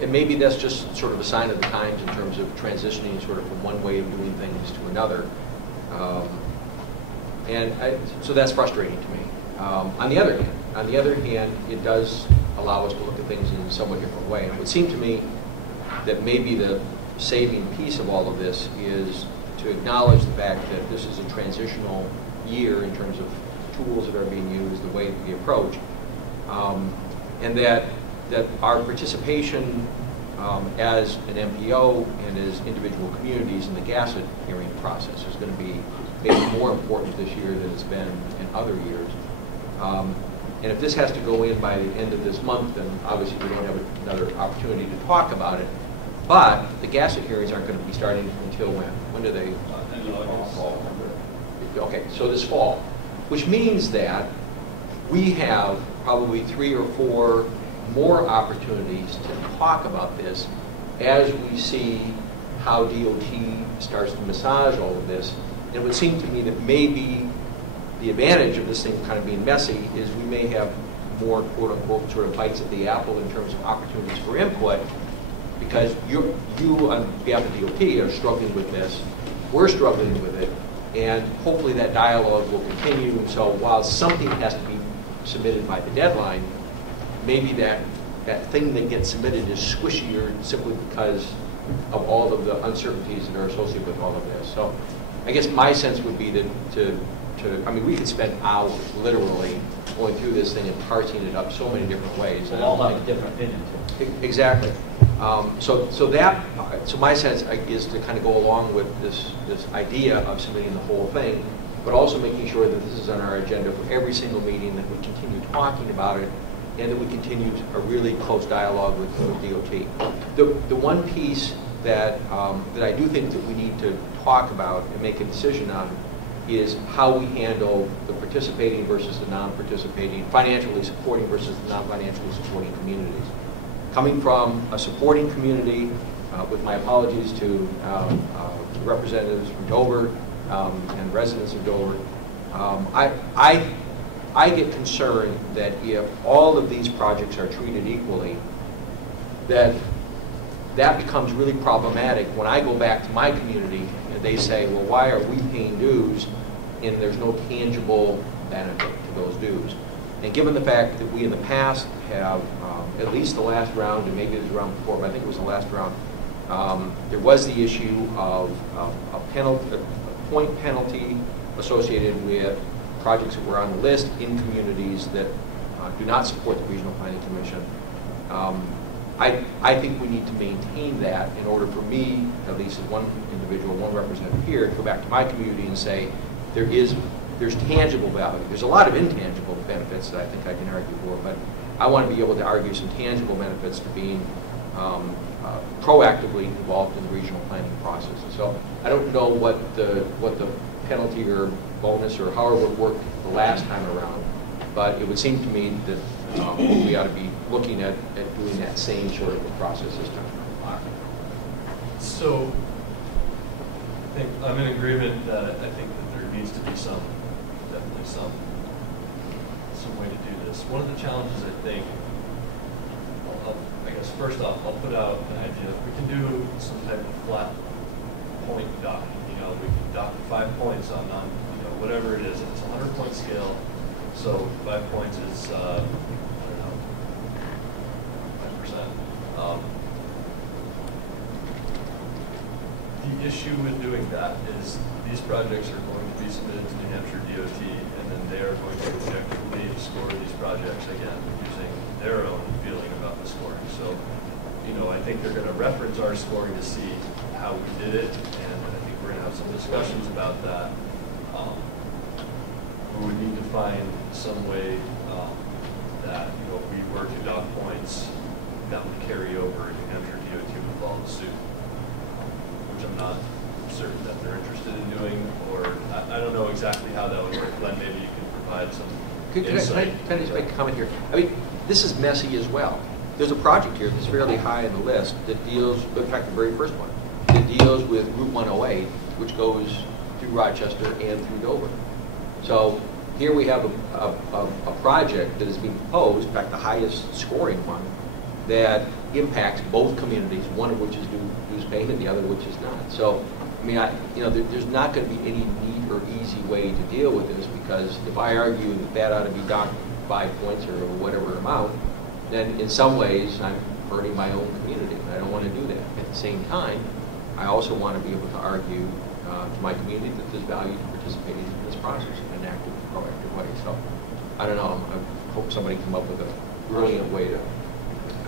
And maybe that's just sort of a sign of the times in terms of transitioning sort of from one way of doing things to another. So that's frustrating to me. On the other hand, it does allow us to look at things in a somewhat different way. And it would seem to me that maybe the saving piece of all of this is to acknowledge the fact that this is a transitional year in terms of tools that are being used, the way that we approach, and that our participation as an MPO and as individual communities in the Gasse hearing process is going to be maybe more important this year than it's been in other years. And if this has to go in by the end of this month, then obviously we don't have another opportunity to talk about it. But the Gasse hearings aren't going to be starting until when? When do they? End of August. Okay, so this fall, which means that we have probably 3 or 4 more opportunities to talk about this as we see how DOT starts to massage all of this. And it would seem to me that maybe the advantage of this thing kind of being messy is we may have more quote-unquote sort of bites at the apple in terms of opportunities for input, because you on behalf of DOT are struggling with this, we're struggling with it, and hopefully that dialogue will continue. And so while something has to be submitted by the deadline, maybe that thing that gets submitted is squishier simply because of all of the uncertainties that are associated with all of this. So I guess my sense would be I mean, we could spend hours literally going through this thing and parsing it up so many different ways. We'll all have a different opinion too. Exactly. So my sense is to kind of go along with this idea of submitting the whole thing, but also making sure that this is on our agenda for every single meeting, that we continue talking about it, and that we continue a really close dialogue with DOT. The one piece that I do think that we need to talk about and make a decision on is how we handle the participating versus the non-participating, financially supporting versus the non-financially supporting communities. Coming from a supporting community, with my apologies to representatives from Dover and residents of Dover, I get concerned that if all of these projects are treated equally, that becomes really problematic when I go back to my community and they say, well, why are we paying dues and there's no tangible benefit to those dues? And given the fact that we in the past have, at least the last round, and maybe it was the round before, but I think it was the last round, there was the issue of a point penalty associated with projects that were on the list in communities that do not support the Regional Planning Commission. I think we need to maintain that in order for me, at least as one individual, one representative here, to go back to my community and say there's tangible value. There's a lot of intangible benefits that I think I can argue for, but I want to be able to argue some tangible benefits to being proactively involved in the regional planning process. And so I don't know what the penalty or bonus or however it worked the last time around, but it would seem to me that we ought to be looking at doing that same sort of a process this time. So I think I'm in agreement that I think that there needs to be definitely some way to do this. One of the challenges I think, I guess first off, I'll put out an idea. We can do some type of flat point docking. We can dock 5 points on whatever it is. It's a 100-point scale, so 5 points is I don't know, 5%. The issue with doing that is these projects are going to be submitted to New Hampshire DOT, and then they are going to objectively score these projects again using their own feeling about the scoring. So, I think they're going to reference our scoring to see how we did it, and I think we're going to have some discussions about that. We would need to find some way that if we were to dock points, that would carry over, and New Hampshire DOT would follow suit, which I'm not certain that they're interested in doing, or I don't know exactly how that would work. Glenn, maybe you can provide some insight. Can I just make a comment here? I mean, this is messy as well. There's a project here that's fairly high on the list that deals, in fact, the very first one, that deals with Route 108, which goes through Rochester and through Dover. So here we have a project that is being proposed, in fact, the highest scoring one, that impacts both communities, one of which is dues payment, the other which is not. So, I mean, there's not going to be any neat or easy way to deal with this, because if I argue that ought to be docked 5 points or whatever amount, then in some ways I'm hurting my own community. I don't want to do that. At the same time, I also want to be able to argue to my community that there's value to participating in this process in an active, proactive way. So, I don't know. I hope somebody come up with a brilliant way to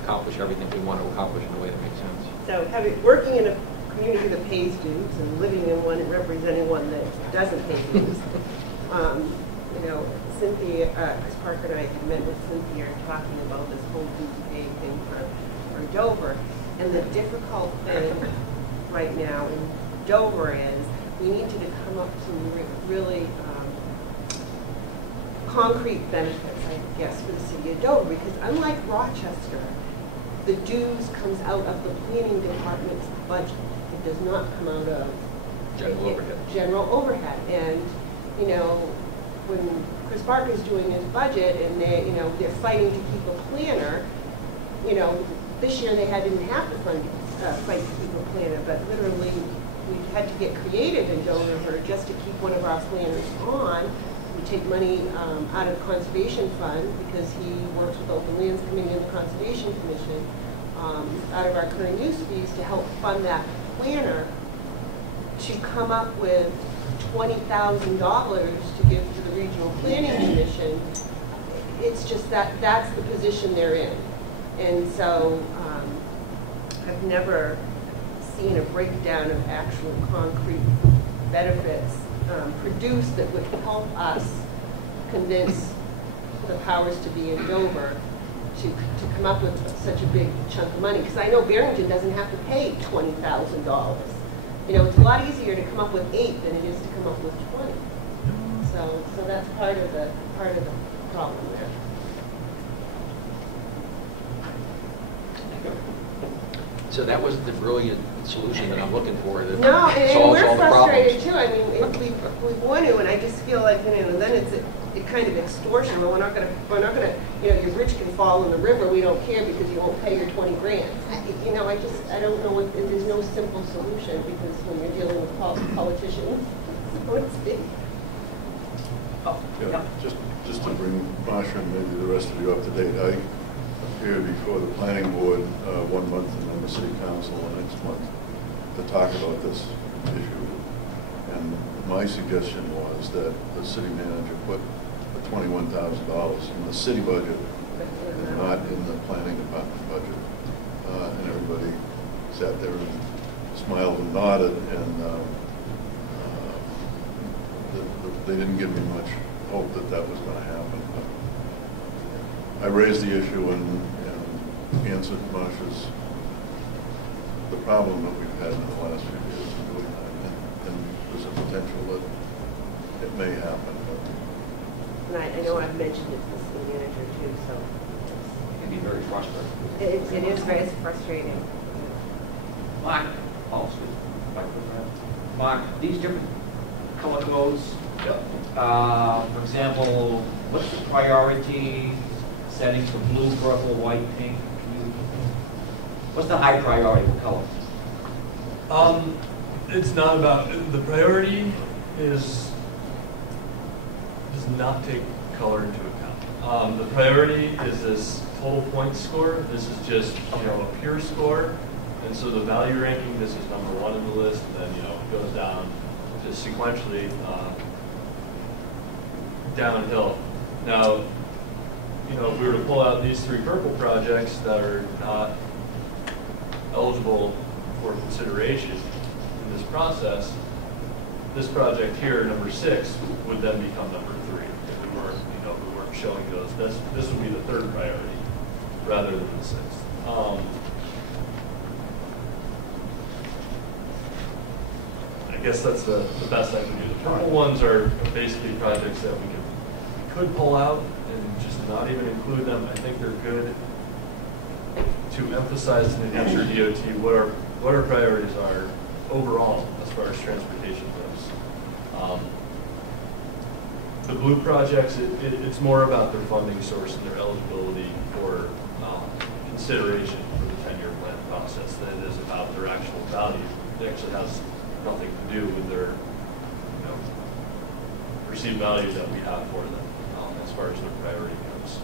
accomplish everything we want to accomplish in a way that makes sense. So, working in a community that pays dues and living in one and representing one that doesn't pay dues, Cynthia, Chris Parker and I had met with Cynthia talking about this whole dues pay thing for Dover, and the difficult thing right now in Dover is we need to come up with some really concrete benefits, I guess, for the city of Dover, because unlike Rochester, the dues comes out of the planning department's budget. It does not come out of general overhead. And when Chris Parker is doing his budget and they're fighting to keep a planner, this year they didn't have to fight to keep a planner, but literally we had to get creative in Dover just to keep one of our planners on. We take money out of the Conservation Fund because he works with Open Lands Committee and the Conservation Commission, out of our current use fees to help fund that planner to come up with $20,000 to give to the Regional Planning Commission. It's just that's the position they're in. And so I've never seen a breakdown of actual concrete benefits produced that would help us convince the powers to be in Dover to come up with such a big chunk of money. Because I know Barrington doesn't have to pay $20,000. It's a lot easier to come up with 8 than it is to come up with 20. So that's part of the problem there. So that wasn't the brilliant solution that I'm looking for that No, and solves we're all the frustrated problems. too. I mean, we want to, and I just feel like, you know, then it's a kind of extortion. Well, we're not gonna, you know, your rich can fall in the river. We don't care because you won't pay your 20 grand. You know, I don't know if there's no simple solution because when you're dealing with politicians, it's big. Yeah, just to bring Marsha and maybe the rest of you up to date, I appeared before the planning board 1 month and then the city council the next month to talk about this issue. And my suggestion was that the city manager put the $21,000 in the city budget and not in the planning department budget. And everybody sat there and smiled and nodded, and they didn't give me much hope that that was going to happen. But I raised the issue and answered Marsha's, the problem that we've had in the last few years of doing that, and there's a potential that it may happen. And I know I've mentioned it to the city manager too, so It can be very frustrating. it is very frustrating. Mark, excuse me. Mark, these different color codes, for example, what's the priority settings for blue, purple, white, pink? What's the high priority for colors? It's not about, the priority does not take color into account. The priority is this total point score. This is just, you know, a pure score. And so the value ranking, this is number 1 in the list, and then, you know, it goes down just sequentially downhill. Now, you know, if we were to pull out these 3 purple projects that are not eligible for consideration in this process, this project here, number 6, would then become number 3 if we weren't, you know, if we weren't showing those. This would be the 3rd priority rather than the 6th. I guess that's the best I can do. The purple ones are basically projects that we could pull out and just not even include them. I think they're good to emphasize to New Hampshire DOT what our priorities are overall as far as transportation goes. The blue projects, it's more about their funding source and their eligibility for consideration for the 10-year plan process than it is about their actual value. It actually has nothing to do with their, you know, perceived value that we have for them as far as their priority goes.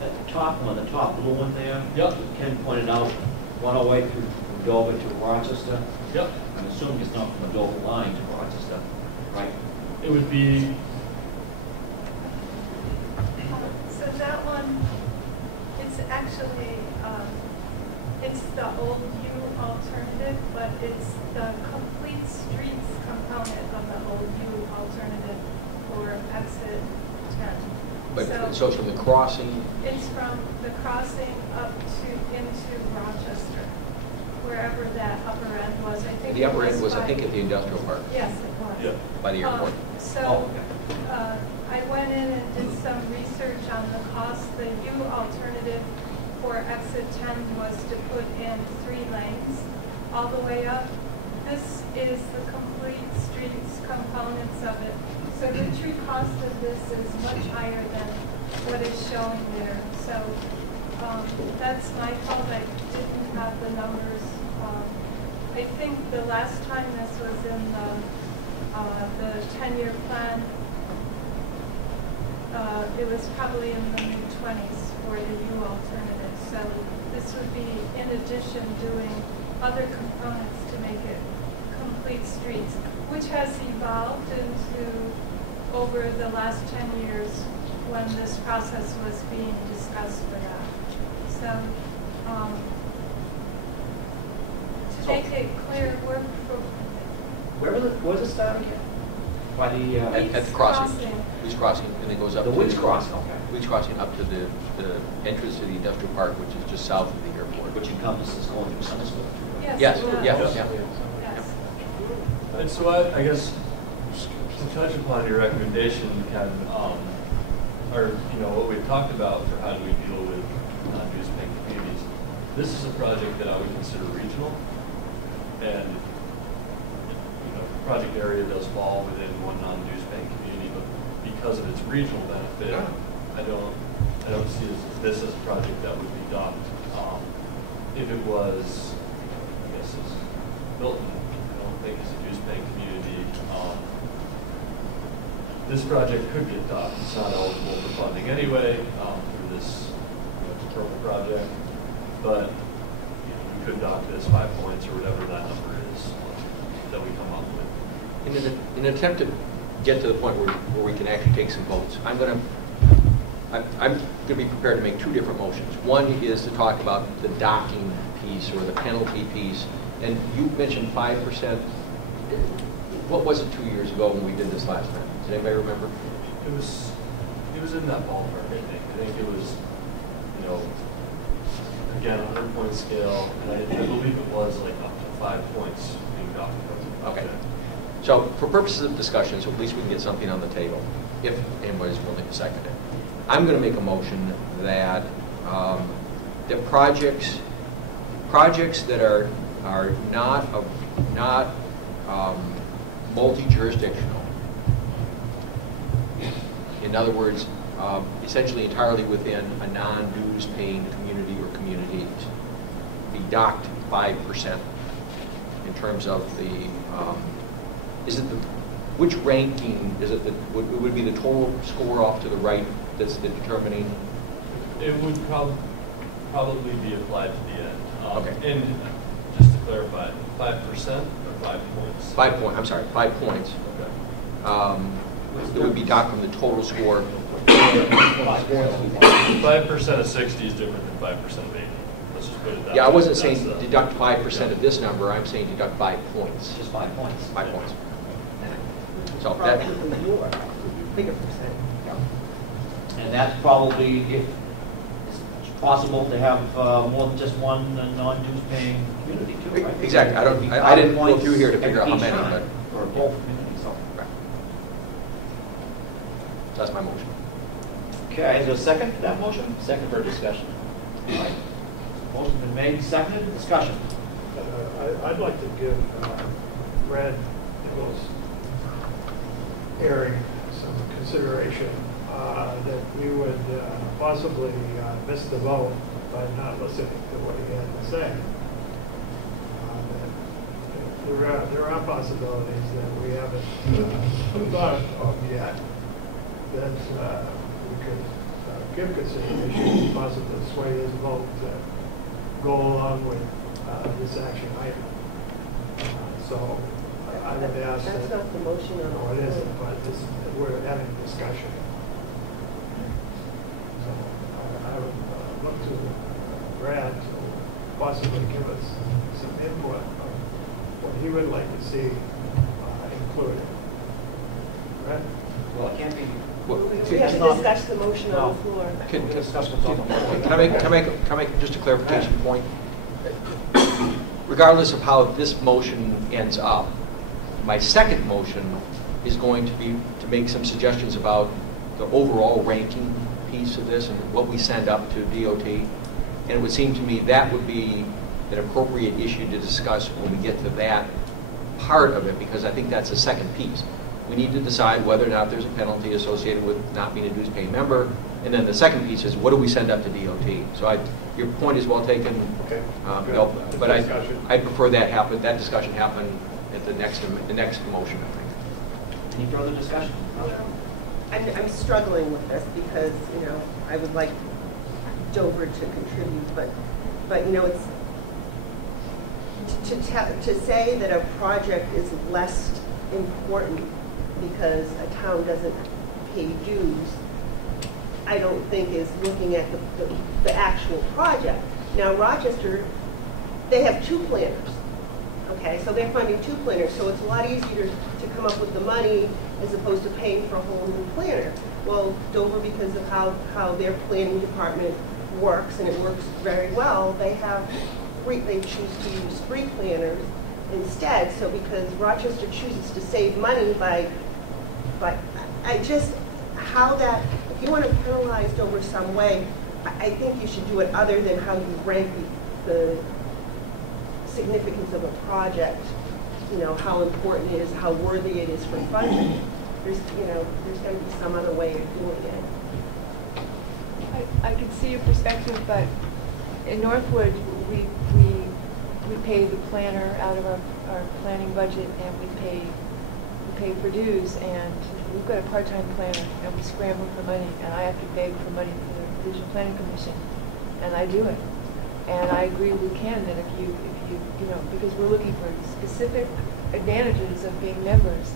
The top one, the top blue one there. Yep. Ken pointed out 108 from Dover to Rochester. Yep. I'm assuming it's not from the Dover line to Rochester, right? It would be. So that one, it's actually, it's the old U alternative, but it's the complete streets component of the old U alternative for exit 10. But so it's from the crossing. It's from the crossing up to into Rochester, wherever that upper end was. I think The upper it end was, I by- think, at the industrial park. Yes, it was. Yeah. By the airport. So I went in and did some research on the cost. The U alternative for exit 10 was to put in 3 lanes all the way up. This is the complete streets components of it. So the true cost of this is much higher than what is showing there. So that's my fault. I didn't have the numbers. I think the last time this was in the 10-year plan, it was probably in the mid-20s for the U alternative. So this would be, in addition, doing other components to make it complete streets, which has evolved into over the last 10 years when this process was being discussed for that. So to make it clear, Where was it starting? By the At the crossing. Weeds Crossing, and it goes up the to Woods Crossing, okay. Weeds Crossing up to the entrance to the industrial park, which is just south of the airport. Which encompasses going through Somersville. Yes, Yes, it does. yeah. Yes. And so I guess to touch upon your recommendation, Ken, or you know what we've talked about for how do we deal with non-news paying communities. This is a project that I would consider regional, and the project area does fall within one non-dues paying community, but because of its regional benefit, I don't see this as a project that would be done. If it was, I guess it's Milton, I don't think it's a dues paying community. This project could get done. It's not eligible for funding anyway for this purple project, but we could dock this 5 points or whatever that number is that we come up with. In an attempt to get to the point where we can actually take some votes, I'm going to be prepared to make two different motions. One is to talk about the docking piece or the penalty piece, and you mentioned 5%. What was it 2 years ago when we did this last time? Does anybody remember? It was in that ballpark, I think. I think it was, again, 100-point scale, and I believe it was like up to 5 points being docked. Okay. So for purposes of discussion, so at least we can get something on the table, if anybody's willing to second it. I'm going to make a motion that that projects that are not multi-jurisdictional, in other words, essentially entirely within a non-dues paying community or communities, be docked 5% in terms of the, which ranking, is it would be the total score off to the right that's the determining? It would probably be applied to the end. Okay. And just to clarify, 5% or 5 points? 5 points, I'm sorry, 5 points. Okay. It would be docked from the total score. 5% of 60 is different than 5% of 80. Let's just put it that way. Yeah, I wasn't saying deduct 5% of this number. I'm saying deduct 5 points. Just 5 points. 5 points. So that. Probably more, bigger percent. And that's probably, if it's possible to have more than just one non-dues paying community too, right? Exactly. I didn't go through here to figure out how many, but or both communities. So. Right. That's my motion. Okay, is there a second to that motion? Second for discussion. All right. Motion's been made and seconded. Discussion. I'd like to give Rad Nichols hearing some consideration that we would possibly miss the vote by not listening to what he had to say. There are possibilities that we haven't thought of yet that we could give consideration and possibly sway his vote to go along with this action item. So I would ask That's that, not the motion on no, it isn't, but we're having a discussion. So I would look to Brad to possibly give us some input on what he would like to see included. Brad? Well, it can't be. We have to discuss the motion on the floor. Can discuss what's on the floor. I make just a clarification point? Regardless of how this motion ends up, my second motion is going to be to make some suggestions about the overall ranking piece of this and what we send up to DOT. And it would seem to me that would be an appropriate issue to discuss when we get to that part of it, because I think that's the second piece. We need to decide whether or not there's a penalty associated with not being a dues paying member. And then the second piece is, what do we send up to DOT? So your point is well taken. Okay. But I prefer that discussion happen at the next motion, I think. Any further discussion? I'm struggling with this because, I would like Dover to contribute, but it's to say that a project is less important because a town doesn't pay dues, I don't think is looking at the actual project. Now, Rochester, they have 2 planners, okay? So they're funding 2 planners, so it's a lot easier to come up with the money as opposed to paying for a whole new planner. Well, Dover, because of how their planning department works, and it works very well, they choose to use 3 planners instead. So because Rochester chooses to save money by if you want to penalize Dover some way, I think you should do it other than how you rank the significance of a project, you know, how important it is, how worthy it is for funding. There's going to be some other way of doing it. I can see your perspective, but in Northwood, we pay the planner out of our planning budget, and we pay for dues, and we've got a part-time planner, and we scramble for money, and I have to beg for money for the Regional Planning Commission, and I do it. And I agree with Ken that if you know, because we're looking for specific advantages of being members,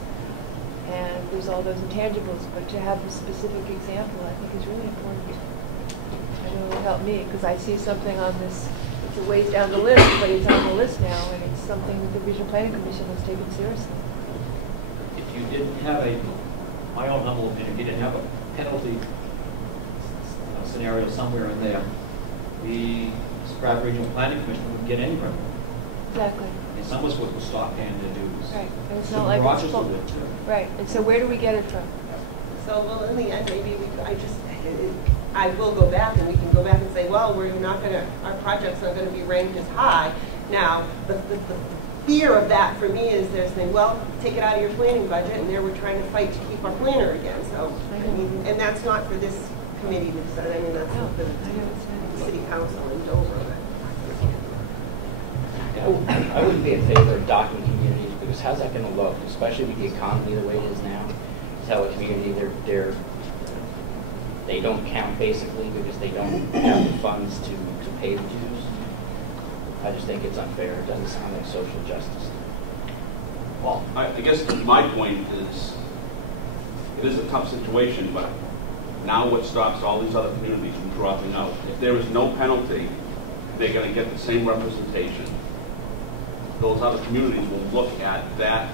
and there's all those intangibles, but to have a specific example, I think is really important. I know it'll help me, because I see something on this, it's a ways down the list, but it's on the list now, and it's something that the Regional Planning Commission has taken seriously. If you didn't have my own humble opinion, if you didn't have a penalty scenario somewhere in there, the Strafford Regional Planning Commission wouldn't get any revenue. Exactly. And some of us would stop paying their dues. Right. And it's So not like Rochester it's full. would too. Right. And so where do we get it from? So, well, in the end, maybe I will go back, and we can go back and say, well, we're not going to, our project's not going to be ranked as high. Now, the fear of that for me is they're saying, well, take it out of your planning budget, and there we're trying to fight to keep our planner again. So, I mean, and that's not for this committee to decide. I mean, that's for the city council in Dover. I wouldn't be in favor of docking communities, because how's that going to look, especially with the economy the way it is now? Tell a community they don't count basically because they don't have the funds to pay the dues. I just think it's unfair. It doesn't sound like social justice. Well, I guess my point is, it is a tough situation, but now what stops all these other communities from dropping out? If there is no penalty, they're going to get the same representation. Those other communities will look at that,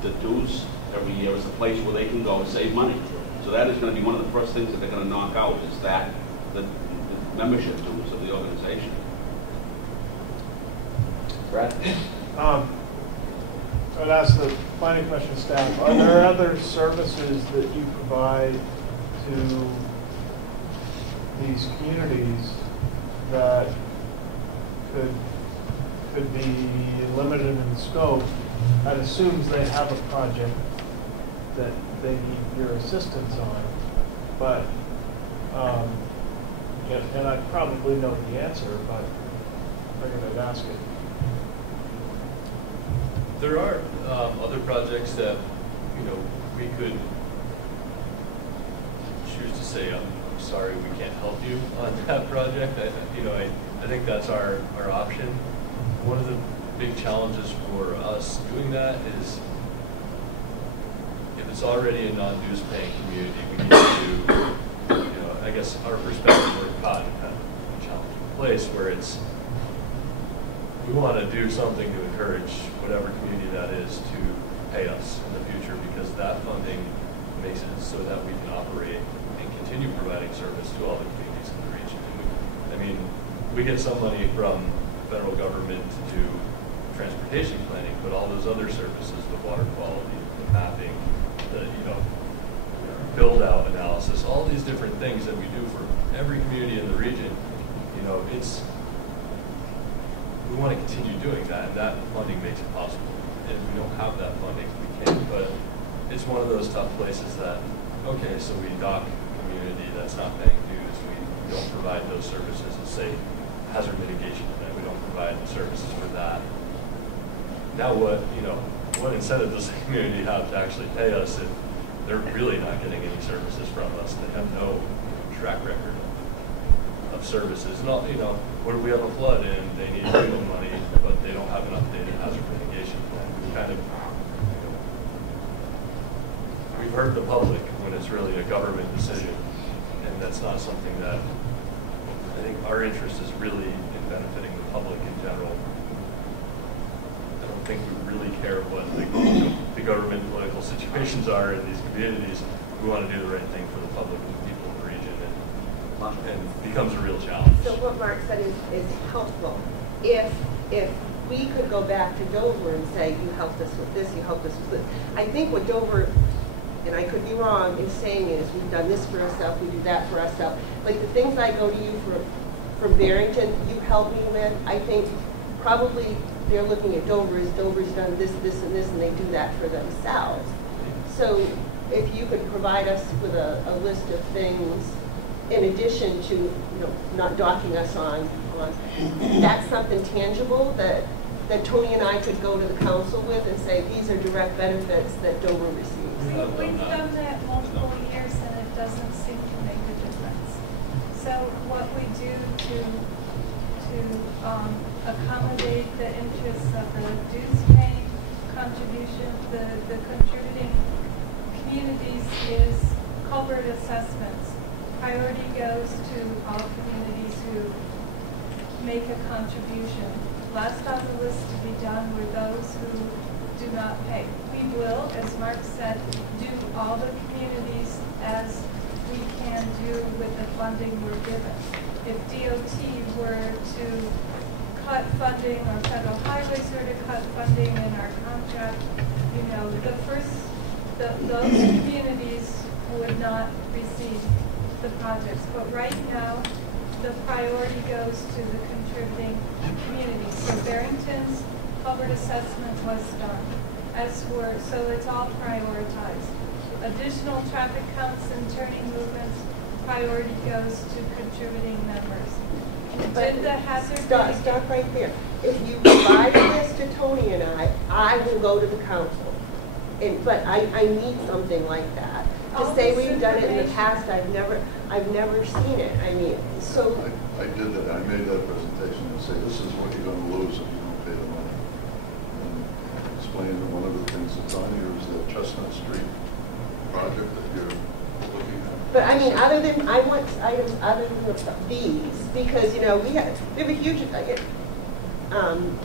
the dues every year as a place where they can go and save money. So that is going to be one of the first things that they're going to knock out, is that the membership dues of the organization. Brad? I'd ask the Planning Commission staff, are there other services that you provide to these communities that could be limited in scope? That assumes they have a project that they need your assistance on, but and I probably know the answer, but I figured I'd ask it. There are other projects that, you know, we could choose to say, I'm sorry, we can't help you on that project. I think that's our option. One of the big challenges for us doing that is, if it's already a non-dues paying community, we need to, I guess our perspective, we're caught in kind of a challenging place where we want to do something to encourage whatever community that is to pay us in the future, because that funding makes it so that we can operate and continue providing service to all the communities in the region. We get some money from federal government to do transportation planning, but all those other services, the water quality, the mapping, the build out analysis, all these different things that we do for every community in the region, we want to continue doing that, and that funding makes it possible. And if we don't have that funding, we can't. But it's one of those tough places that, okay, so we dock a community that's not paying dues, we don't provide those services, let's say hazard mitigation, and we don't provide services for that. Now what incentive does the community have to actually pay us if they're really not getting any services from us? They have no track record of services. Not, what if we have a flood and they need FEMA money, but they don't have an updated hazard mitigation plan? We've heard the public when it's really a government decision, and that's not something that I think our interest is really in benefiting the public in general. I don't think we really care what the government political situations are in these communities. We want to do the right thing for the public and the people in the region, and becomes a real challenge. So what Mark said is helpful. If we could go back to Dover and say, you helped us with this, you helped us with this. I think what Dover, and I could be wrong, is saying is, we've done this for ourselves, we do that for ourselves. Like the things I go to you from Barrington, you help me with. I think probably they're looking at Dover's done this, this, and this, and they do that for themselves. So if you could provide us with a list of things in addition to, not docking us on that's something tangible that Tony and I could go to the council with and say, these are direct benefits that Dover receives. We've done that multiple years and it doesn't seem to make a difference. So what we do to accommodate the interests of the dues paying contribution, the contributing communities is culvert assessments. Priority goes to all communities who make a contribution. Last on the list to be done were those who do not pay. We will, as Mark said, do all the communities as we can do with the funding we're given. If DOT were to cut funding or federal highways were to cut funding in our contract, those communities would not receive the projects. But right now, the priority goes to the contributing communities. So Barrington's culvert assessment was done, so it's all prioritized. Additional traffic counts and turning movements, priority goes to contributing members. Did the hazard... Stop right there. If you provide this to Tony and I will go to the council. But I need something like that. To say we've done it in the past, I've never seen it. I mean, so... I did that. I made that presentation and say, this is what you're going to lose if you don't pay the money. And explain that one of the things that's on here is the Chestnut Street project that you're looking at. But I mean, I want items other than these, because, we have a huge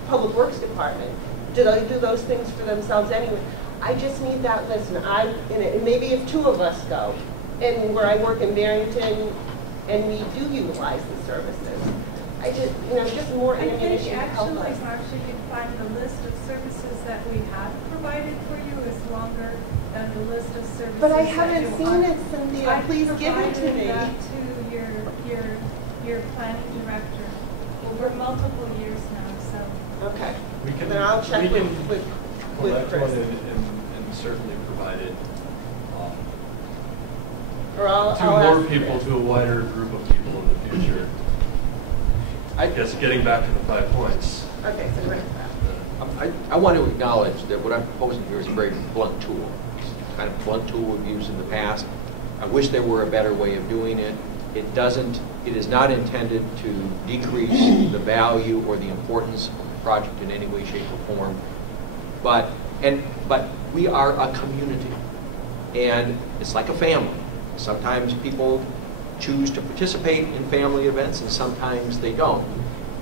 public works department. Do they do those things for themselves anyway? I just need that list, and maybe if two of us go, and where I work in Barrington, and we do utilize the services, I just, just more ammunition to help us. I think actually, you can find the list of services that we have provided for you is longer than the list of services. But I haven't seen it, Cynthia. Please give it to me. I provided that to your planning director over multiple years now. So okay. Then I'll check with Chris. And certainly provide it Or I'll to more ask people, to a wider group of people in the future. I guess getting back to the 5 points. Okay, so what is that? I want to acknowledge that what I'm proposing here is a very blunt tool. It's the kind of blunt tool we've used in the past. I wish there were a better way of doing it. It is not intended to decrease the value or the importance of the project in any way, shape, or form. But we are a community, and it's like a family. Sometimes people choose to participate in family events, and sometimes they don't.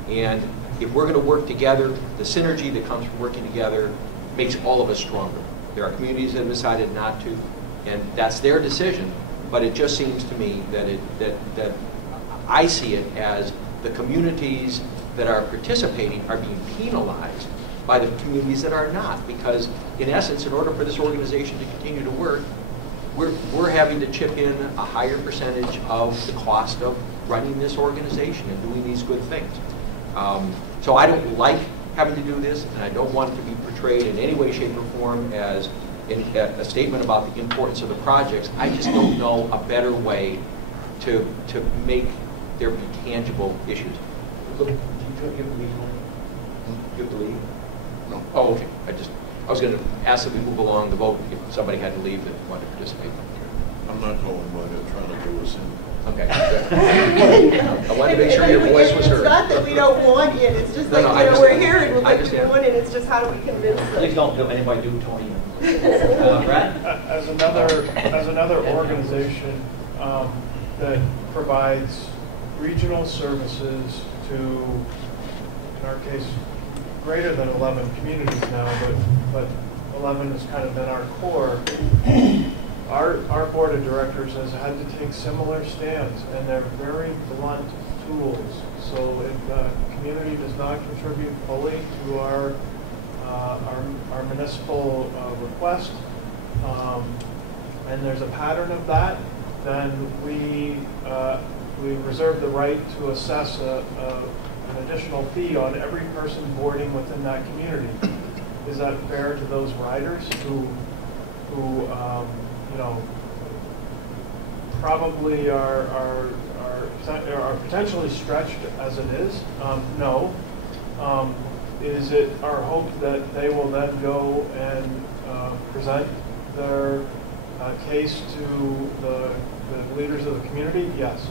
And if we're going to work together, the synergy that comes from working together makes all of us stronger. There are communities that have decided not to, and that's their decision. But it just seems to me that I see it as the communities that are participating are being penalized by the communities that are not, because in essence, in order for this organization to continue to work, we're having to chip in a higher percentage of the cost of running this organization and doing these good things. So I don't like having to do this, and I don't want it to be portrayed in any way, shape, or form as a statement about the importance of the projects. I just don't know a better way to make there be tangible issues. Look, do you give the lead? Give the lead? No. Oh, okay. I was going to ask that we move along the vote if somebody had to leave that wanted to participate. I'm not going by it, trying to do us in. Okay. I wanted to make sure your voice was heard. It's not that we don't want you, it's just like, we're here and we'll get you one, and it's just how do we convince them? Please don't do anybody do Tony. Brad? As another organization that provides regional services to, in our case, greater than 11 communities now, but 11 has kind of been our core. Our board of directors has had to take similar stands, and they're very blunt tools. So if the community does not contribute fully to our municipal request, and there's a pattern of that, then we we reserve the right to assess an additional fee on every person boarding within that community. Is that fair to those riders who you know, probably are potentially stretched as it is? No. Is it our hope that they will then go and present their case to the leaders of the community? Yes.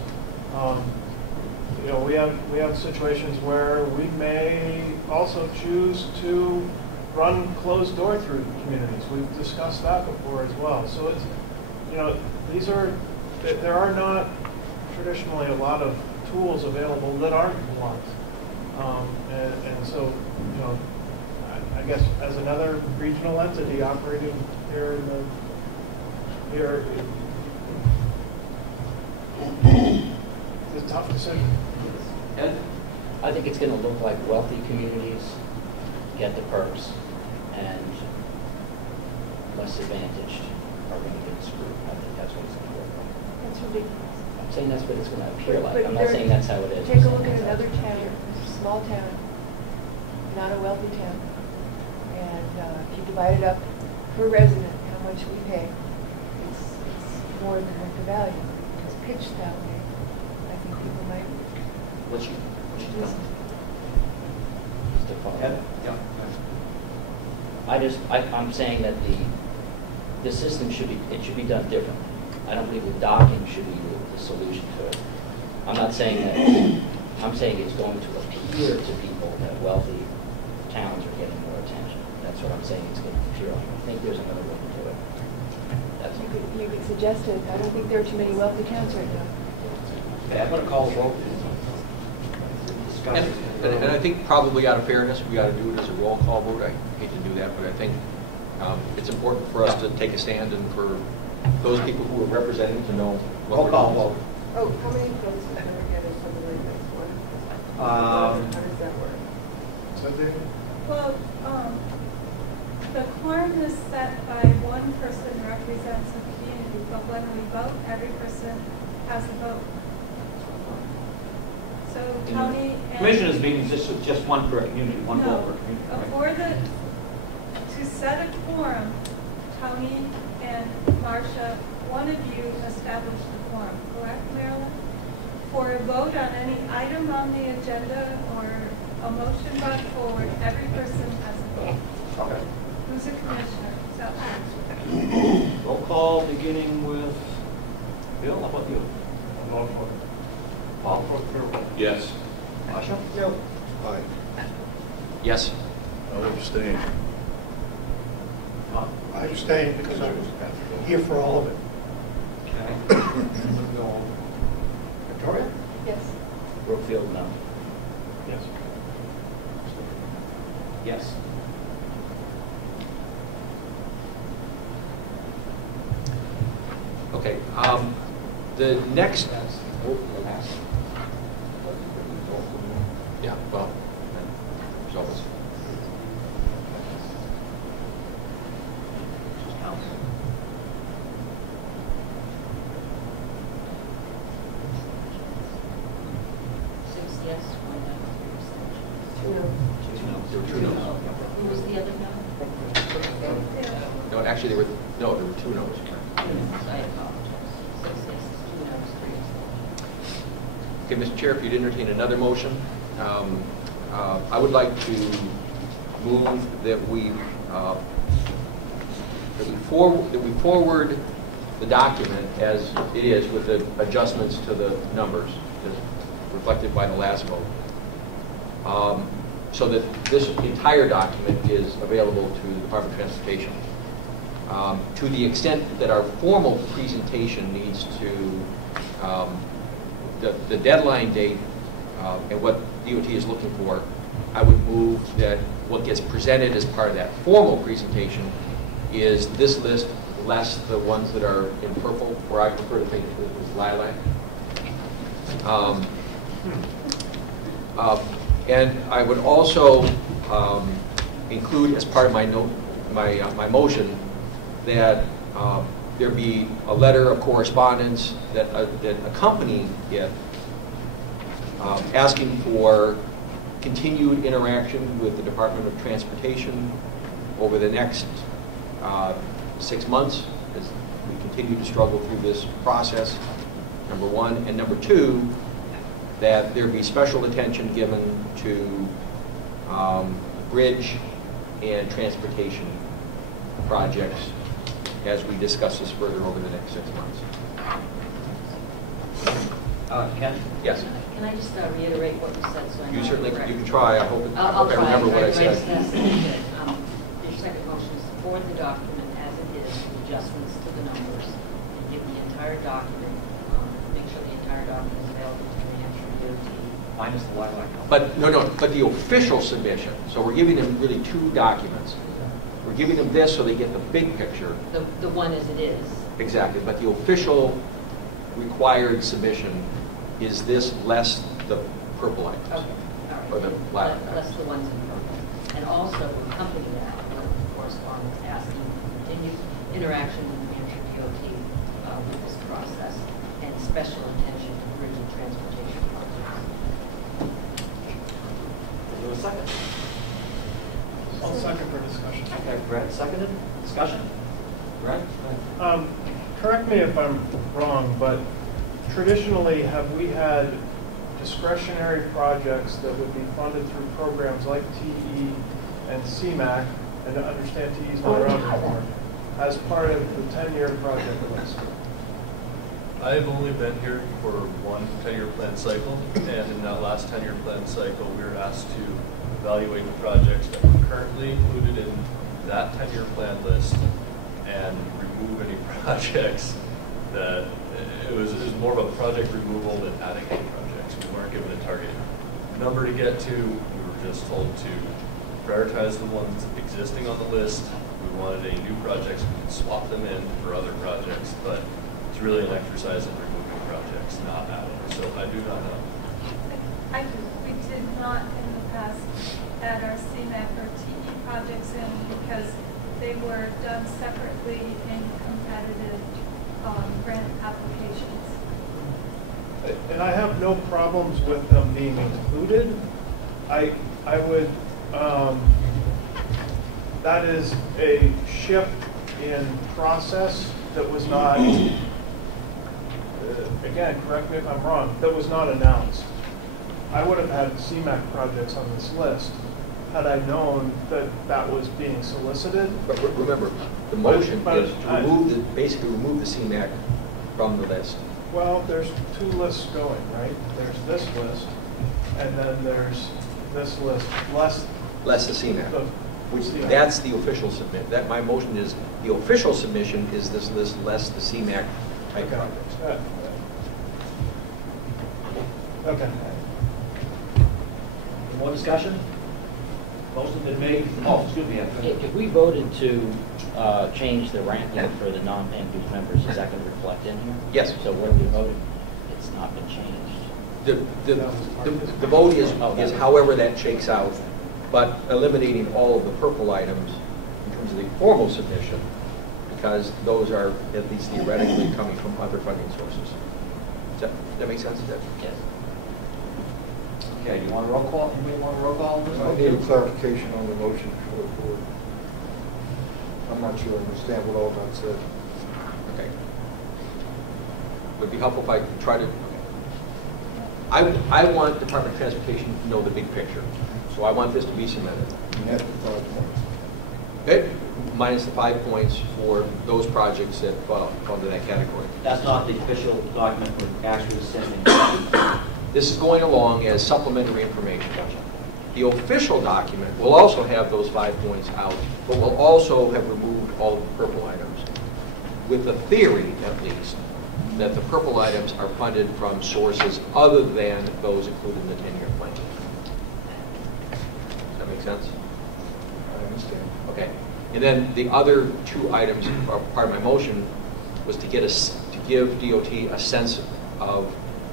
You know, we have situations where we may also choose to run closed door through communities. We've discussed that before as well. So it's, you know, there are not traditionally a lot of tools available that aren't blunt. And so, you know, I guess as another regional entity operating here it's a tough decision. Ed? I think it's going to look like wealthy communities get the perks and less advantaged are going to get screwed. I think that's what it's going to look like. That's ridiculous. I'm saying that's what it's going to appear like. But I'm not saying that's how it is. Take a look at another town, a small town, not a wealthy town. And if you divide it up per resident, how much we pay, it's more than worth the value. It's pitched that way. I think people might What's your listen. Just to follow. Ed? Yeah. I'm saying that the system should be done differently. I don't believe the docking should be the solution to it. I'm not saying that, I'm saying it's going to appear to people that wealthy towns are getting more attention. That's what I'm saying it's going to appear like. I think there's another way to do it. That's You could suggest it. I don't think there are too many wealthy towns right now. Okay, I'm going to call the vote. And I think probably out of fairness, we got to do it as a roll call vote. I hate to do that, but I think it's important for us to take a stand and for those people who are represented to know what we're doing. Oh, how many votes did we get in something like this one? How does that work? Well, the quorum is set by one person represents a community, but when we vote, every person has a vote. So Tony and... Commissioners meetings, just one per community, one vote per community. To set a quorum, Tony and Marsha, one of you established the quorum, correct, Marilyn? For a vote on any item on the agenda or a motion brought forward, every person has a vote. Okay. Who's a commissioner? So, Roll call beginning with Bill, how about you? Paul? Yes. Marsha? No. Aye. Yes. I'll abstain. I abstained because I was here for all of it. Okay. Victoria? Yes. Brookfield, no. Yes. Yes. Okay. The next. Yeah. Well. So it's. Yes, 1 no, 3 abstentions. 2 no's. There were 2 no's. Who was the other no? No, actually, there were 2 no's. I apologize. 6 yeses, 2 no's, 3 abstentions. Okay, Mr. Chair, if you'd entertain another motion, I would like to move that we forward the document as it is with the adjustments to the numbers as reflected by the last vote, so that this entire document is available to the Department of Transportation. To the extent that our formal presentation needs to, the deadline date and what DOT is looking for, I would move that what gets presented as part of that formal presentation is this list less the ones that are in purple, where I prefer to think of it as lilac. And I would also include as part of my note, my motion, that there be a letter of correspondence that accompany it asking for continued interaction with the Department of Transportation over the next 6 months as we continue to struggle through this process, number one. And number two, that there be special attention given to bridge and transportation projects as we discuss this further over the next 6 months. Ken? Yes. Can I just reiterate what you said so I know? You certainly correct? you can try. I hope I'll I try. remember what I said. Your second motion is support the document as it is with adjustments to the numbers and give the entire document, make sure the entire document is available to New Hampshire DOT. Minus the Wagon. But but the official submission. So we're giving them really 2 documents. We're giving them this so they get the big picture. The one as it is. Exactly. But the official required submission is this less the purple items. Okay, all right. Or the black Less the ones in purple. And also accompany that with correspondence asking for continued interaction with New Hampshire DOT with this process and special attention to bridge and transportation projects. Is there a second? I'll second for discussion. Okay, Brett, seconded. Discussion? Brett? Correct me if I'm wrong, but traditionally, have we had discretionary projects that would be funded through programs like TE and CMAQ, and I understand TE's not around anymore, as part of the 10-year project list? I've only been here for one 10-year plan cycle, and in that last 10-year plan cycle, we were asked to evaluate the projects that were currently included in that 10-year plan list and remove any projects that it was more of a project removal than adding any projects. We weren't given a target number to get to. We were just told to prioritize the ones existing on the list. We wanted any new projects, we could swap them in for other projects, but it's really an exercise in removing projects, not adding. So I do not know. We did not in the past add our CMAQ or TE projects in because they were done separately in competitive grant applications. And I have no problems with them being included. I would, that is a shift in process that was not, again, correct me if I'm wrong, that was not announced. I would have had CMAQ projects on this list had I known that that was being solicited. But remember, the motion is to basically remove the CMAQ from the list. Well, there's 2 lists going, right? There's this list, and then there's this list, less the CMAQ. That's the official submit. That my motion is the official submission is this list less the CMAQ type projects. Okay. Any more discussion? Motion been made. Oh, excuse me. If we voted to change the ranking for the non-paying dues members, is that going to reflect in here? Yes. So what are we voting? It's not been changed. The vote is however that shakes out, but eliminating all of the purple items in terms of the formal submission, because those are at least theoretically coming from other funding sources. Does that make sense? Yes. Okay, you want a roll call? Anybody want a roll call? I need a clarification on the motion for the board. I'm not sure I understand what all that said. Okay. Would be helpful if I could try to. I want Department of Transportation to know the big picture, so I want this to be submitted. Net the 5 points. Okay, minus the 5 points for those projects that fall under that category. That's not the official document we're actually sending. This is going along as supplementary information. The official document will also have those 5 points out, but will also have removed all of the purple items, with the theory, at least, that the purple items are funded from sources other than those included in the 10-year plan. Does that make sense? I understand. Okay. And then the other 2 items, part of my motion, was to give DOT a sense of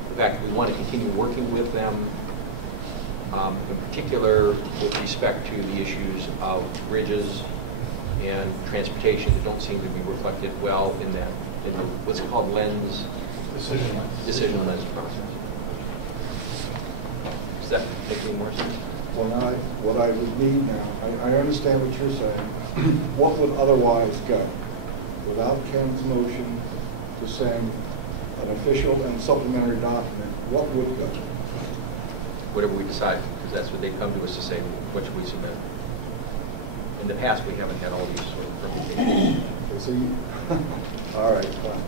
the fact that we want to continue working with them, in particular with respect to the issues of bridges and transportation that don't seem to be reflected well in that, in the, what's it called, decision lens process. Does that make any more sense? Well, now, what I would need now, I understand what you're saying. What would otherwise go? Without Ken's motion to send an official and supplementary document, what would go? Whatever we decide, because that's what they come to us to say, what should we submit? In the past, we haven't had all these sort of permutations. Okay, so you, all right, fine.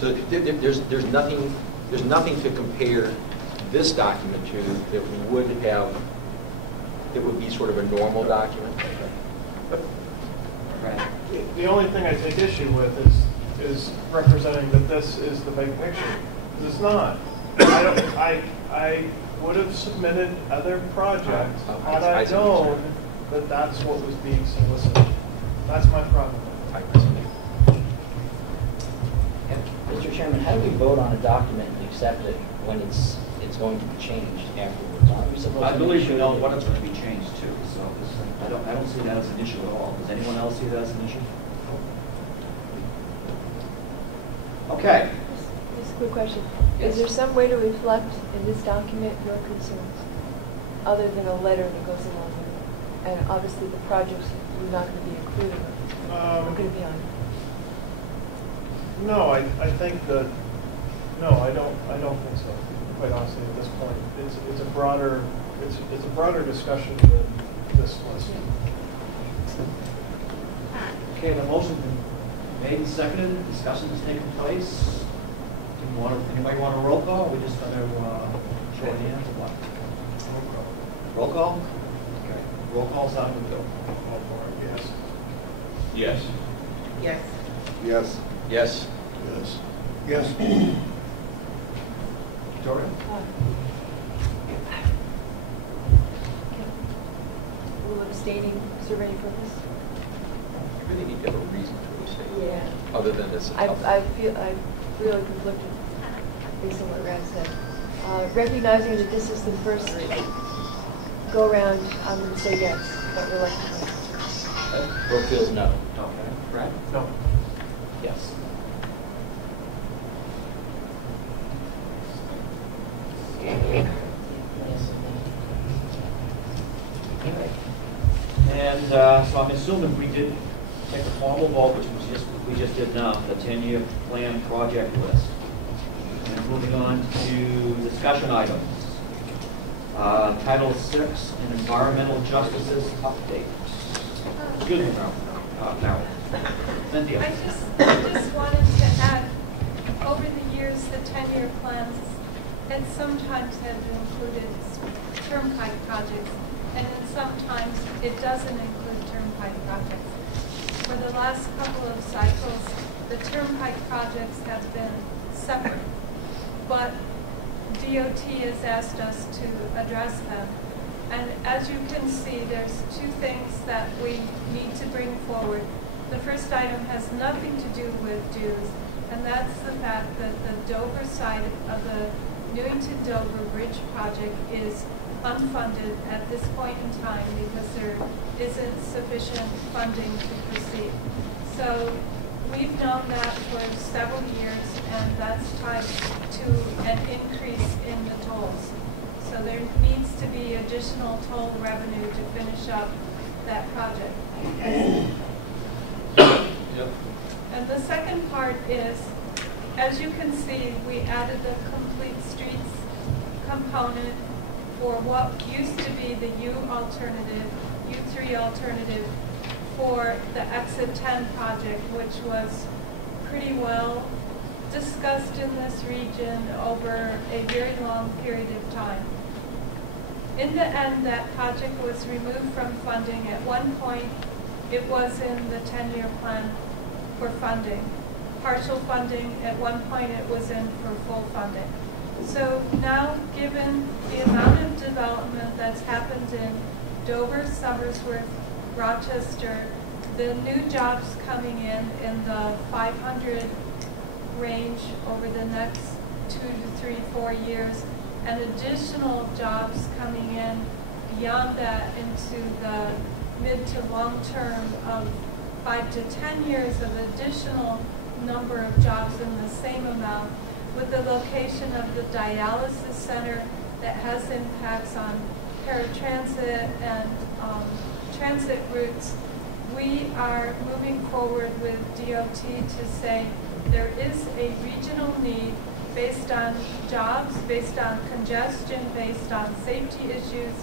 So there's nothing to compare this document to that would be sort of a normal document. Right. The only thing I take issue with is representing that this is the big picture. Because it's not. I would have submitted other projects had I known that that's what was being solicited. That's my problem. Mr. Chairman, how do we vote on a document and accept it when it's going to be changed afterwards? Aren't we supposed I to believe make we sure know that- what it's going to be changed to, so I don't see that as an issue at all. Does anyone else see that as an issue? Okay. Just a quick question. Yes. Is there some way to reflect in this document your concerns, other than a letter that goes along with it? And obviously the projects you're not going to be included, are going to be on. No, I think that, no, I don't think so, quite honestly, at this point. It's a broader discussion than this list. Okay, the motion been made and seconded, discussion has taken place. Anybody want a roll call? We just going to show of hands or what? Roll call? Okay. Roll call's out of the bill. Yes. Yes. Yes. Yes. Yes. Yes. Victoria? Will abstaining serve any purpose? You really need to have a reason to abstain. Yeah. Other than it's a tough. I'm really conflicted based on what Rad said. Recognizing that this is the first go around, I'm going to say yes, but reluctantly. Brookfield's no. Okay. Brad? No. Yes. And so I'm assuming we did take a formal vote, which we just did now, the 10-year plan project list. And moving on to discussion items. Title 6, an environmental justices update. Excuse me, Marilyn. Cynthia. I just wanted to add, over the years, the 10-year plans had sometimes included turnpike projects, and then sometimes it doesn't include turnpike projects. For the last couple of cycles, the turnpike projects have been separate, but DOT has asked us to address them. And as you can see, there's two things that we need to bring forward. The first item has nothing to do with dues, and that's the fact that the Dover side of the Newington Dover Bridge project is unfunded at this point in time because there isn't sufficient funding to proceed. So we've known that for several years, and that's tied to an increase in the tolls. So there needs to be additional toll revenue to finish up that project. And the second part is, as you can see, we added the complete streets component for what used to be the U3 alternative for the Exit 10 project, which was pretty well discussed in this region over a very long period of time. In the end, that project was removed from funding. At one point, it was in the 10-year plan for funding. Partial funding, at one point it was in for full funding. So now, given the amount of development that's happened in Dover, Somersworth, Rochester, the new jobs coming in the 500 range over the next 2 to 3, 4 years, and additional jobs coming in beyond that into the mid to long term of 5 to 10 years of additional number of jobs in the same amount, with the location of the dialysis center that has impacts on paratransit and transit routes, we are moving forward with DOT to say there is a regional need based on jobs, based on congestion, based on safety issues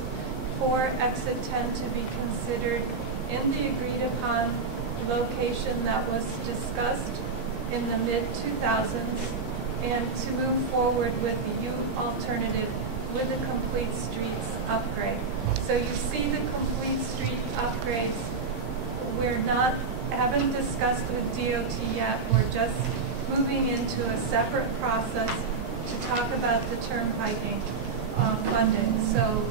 for exit 10 to be considered in the agreed upon location that was discussed in the mid-2000s, and to move forward with the U alternative with a complete streets upgrade. So you see the complete street upgrades. Haven't discussed with DOT yet. We're just moving into a separate process to talk about the turnpiking funding. So,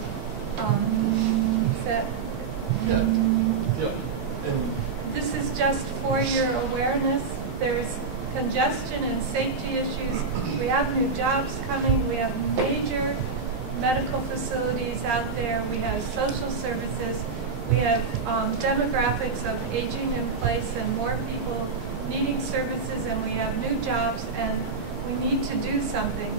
is that? Yeah. Yep. And this is just for your awareness. There's congestion and safety issues. We have new jobs coming. We have major medical facilities out there. We have social services. We have demographics of aging in place and more people needing services, and we have new jobs, and we need to do something.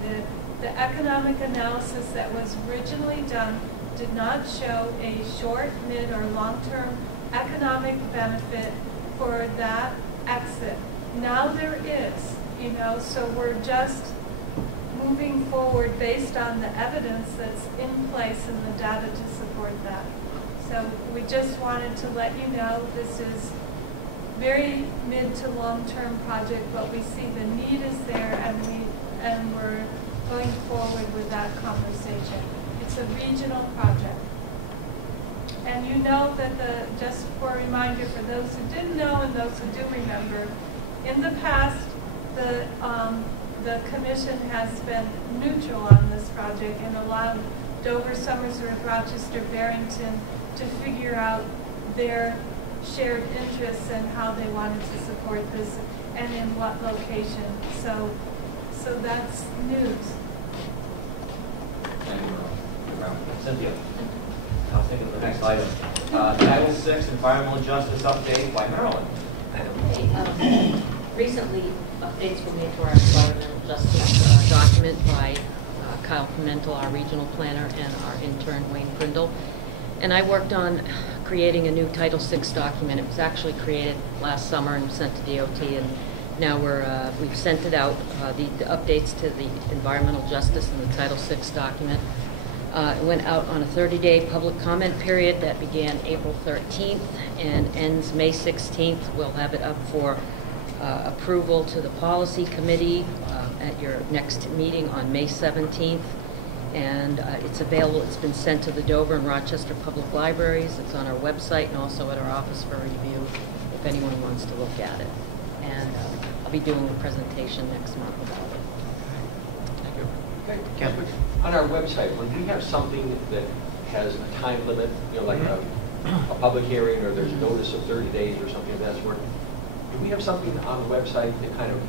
The economic analysis that was originally done did not show a short, mid, or long-term economic benefit for that exit. Now there is, so we're just moving forward based on the evidence that's in place and the data to support that. So we just wanted to let you know this is very mid to long-term project, but we see the need is there, and we're going forward with that conversation. It's a regional project. And you know that just for a reminder for those who didn't know and those who do remember, in the past, the commission has been neutral on this project and allowed Dover, Somersworth, Rochester, Barrington to figure out their shared interests and how they wanted to support this and in what location. So that's news. Cynthia. I'll think of the next item. Title VI Environmental Justice Update by Marilyn. Okay, recently, updates were made to our environmental justice document by Kyle Pimentel, our regional planner, and our intern, Wayne Grindle. And I worked on creating a new Title VI document. It was actually created last summer and sent to DOT, and now we've sent it out, the updates to the environmental justice in the Title VI document. It went out on a 30-day public comment period that began April 13th and ends May 16th. We'll have it up for approval to the policy committee at your next meeting on May 17th. And it's available. It's been sent to the Dover and Rochester public libraries. It's on our website and also at our office for review if anyone wants to look at it. And I'll be doing a presentation next month about it. Thank you. Okay, Ken, on our website, when we have something that has a time limit, like a public hearing, or there's notice of 30 days or something of that sort, do we have something on the website that kind of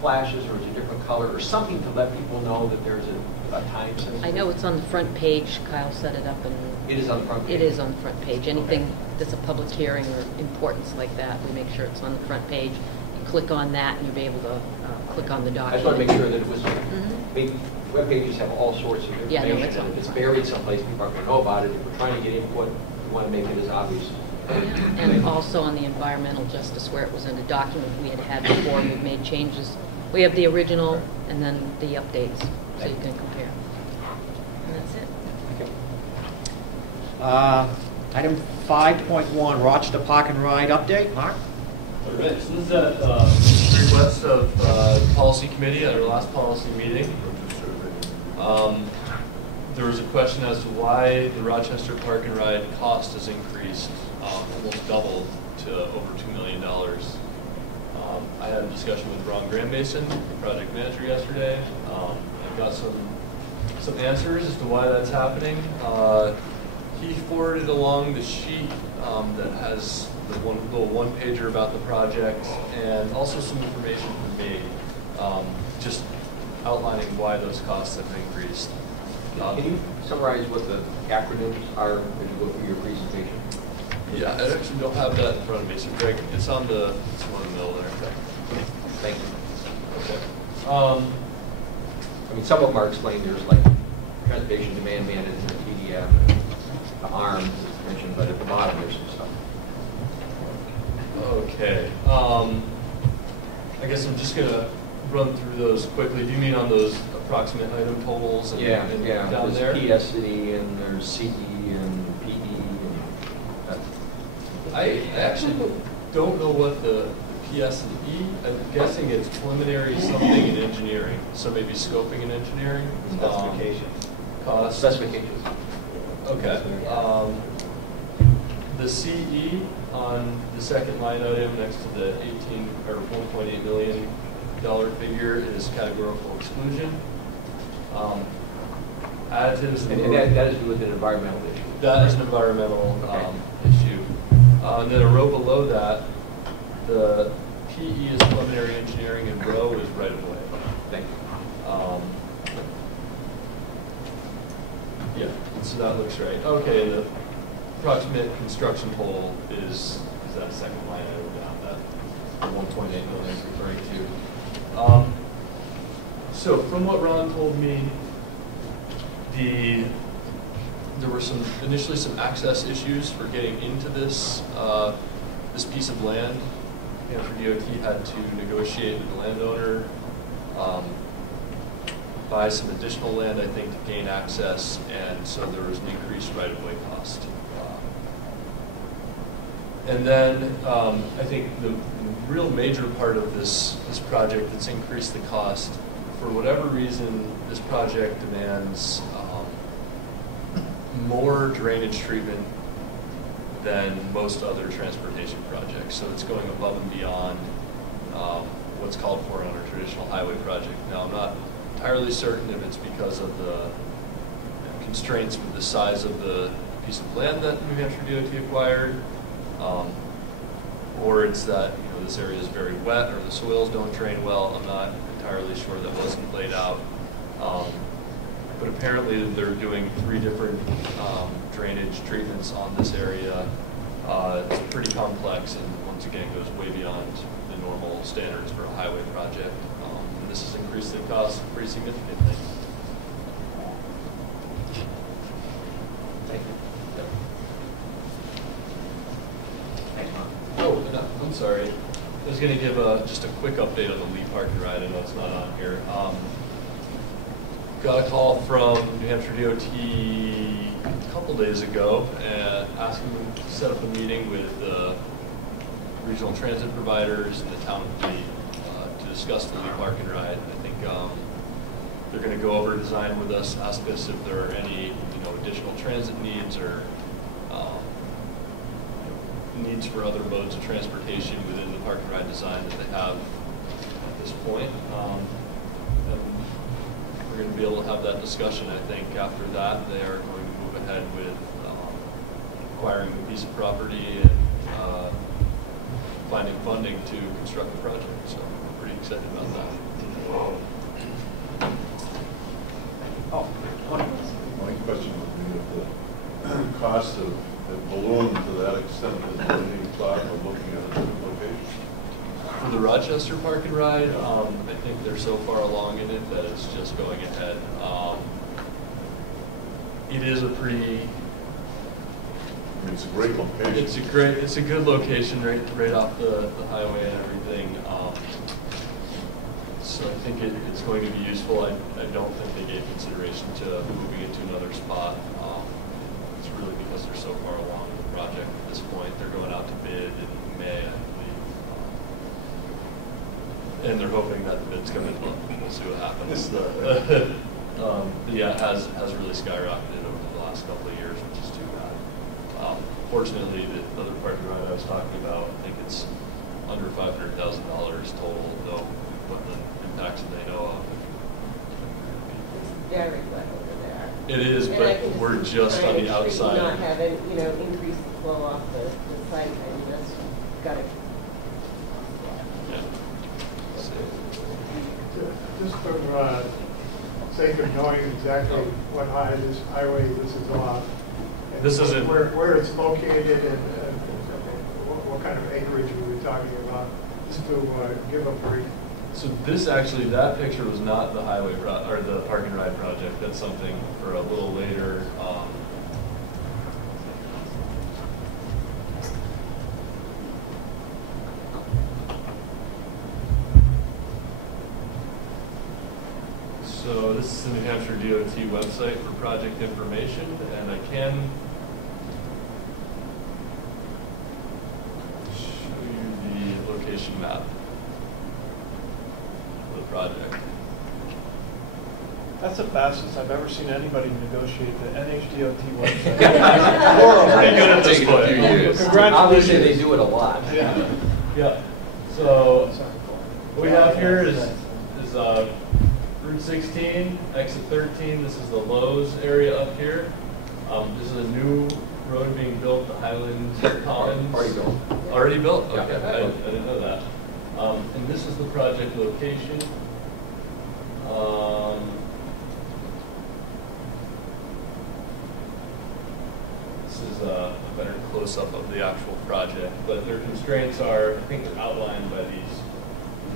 flashes or is a different color or something to let people know that there's a time sensitive? I know it's on the front page. Kyle set it up, and it is on the front page. It is on the front page. Anything that's a public hearing or importance like that, we make sure it's on the front page. You click on that, and you'll be able to click on the document. I just want to make sure that it was. Maybe web pages have all sorts of information, and if it's buried someplace, people aren't going to know about it. If we're trying to get input, we want to make it as obvious. And also on the environmental justice, where it was in a document we had before, we've made changes. We have the original and then the updates, so you can compare. And that's it. Okay. Item 5.1, Rochester Park and Ride update. Mark? All right, so this is at request of the policy committee at our last policy meeting. There was a question as to why the Rochester Park and Ride cost has increased, almost doubled to over $2 million. I had a discussion with Ron Grandmason, the project manager, yesterday. I got some answers as to why that's happening. He forwarded along the sheet that has the little one-pager about the project, and also some information from me, just outlining why those costs have increased. Can you summarize what the acronyms are as you go through your presentation? Yeah, I actually don't have that in front of me, so Greg, it's one in the middle there. Okay. Thank you. Okay. I mean, some of them are explained. There's like transportation demand management, TDF, the ARM that's mentioned, but at the bottom there's some stuff. Okay. I guess I'm just gonna run through those quickly. Do you mean on those approximate item totals and, and down there? There's PSC and there's CE and PE. And that. I actually don't know what the PS and E. I'm guessing it's preliminary something in engineering. So maybe scoping and engineering. Specifications. Cost. Specifications. Okay. The CE on the second line item next to the 18 or $1.8 million figure is categorical exclusion. Additives And that is with an environmental issue. That is an environmental issue. And then a row below that, the PE is preliminary engineering and row is right of way. Thank you. Yeah, so that looks right. Okay, and the approximate construction total is that second line item down, that 1.8 million is referring to. So from what Ron told me, there were initially some access issues for getting into this this piece of land. New Hampshire DOT had to negotiate with the landowner, buy some additional land, I think, to gain access, and so there was an increased right-of-way cost. And then I think the real major part of this project that's increased the cost, for whatever reason, this project demands more drainage treatment than most other transportation projects. So it's going above and beyond what's called for on a traditional highway project. Now, I'm not entirely certain if it's because of the constraints with the size of the piece of land that New Hampshire DOT acquired, or it's that this area is very wet or the soils don't drain well. I'm not entirely sure. That wasn't laid out. But apparently they're doing 3 different drainage treatments on this area. It's pretty complex and once again goes way beyond the normal standards for a highway project. And this has increased the cost pretty significantly. Thank you. Thanks, Mark. Oh, and I'm sorry. I was going to give just a quick update on the Lee Park and Ride. I know it's not on here. Got a call from New Hampshire DOT a couple days ago asking them to set up a meeting with the regional transit providers and the town of Lee to discuss the Lee Park and Ride. I think they're going to go over design with us, ask us if there are any additional transit needs or needs for other modes of transportation within the park and ride design that they have at this point. And we're going to be able to have that discussion, I think. After that, they are going to move ahead with acquiring the piece of property and finding funding to construct the project. So I'm pretty excited about that. Oh, my question would be if the cost of the balloon to that extent is any thought of looking at a different location? For the Rochester Park and Ride, I think they're so far along in it that it's just going ahead. It is a pretty. It's a great location. It's a good location right off the highway and everything. So I think it's going to be useful. I don't think they gave consideration to moving it to another spot. It's really because they're so far along in the project at this point. They're going out to bid in May, I believe. And they're hoping that the bids come in. We'll see what happens. Yeah, it has really skyrocketed over the last couple of years, which is too bad. Fortunately, the other park and ride I was talking about, I think it's under $500,000 total, though equipment impacts that they know of. It's very wet over there. It is, and but we're just on the outside. Not having, increased flow off the site, and that's got to. Yeah. Just for sake of knowing exactly what this highway this is on. This is where it's located and what kind of acreage we were talking about, just to give a brief So this actually, that picture was not the highway or the park and ride project. That's something for a little later. So this is the New Hampshire DOT website for project information, and I can show you the location map of the project. That's the fastest I've ever seen anybody negotiate the NHDOT website. Pretty good at this point. Congratulations. Obviously, they do it a lot. Yeah. Yeah. So what we have here is Route 16, exit 13. This is the Lowe's area up here. This is a new road being built, the Highlands Commons. Already built. Already built? Okay, Yeah. I didn't know that. And this is the project location. This is a better close-up of the actual project, but their constraints are, I think they're outlined by these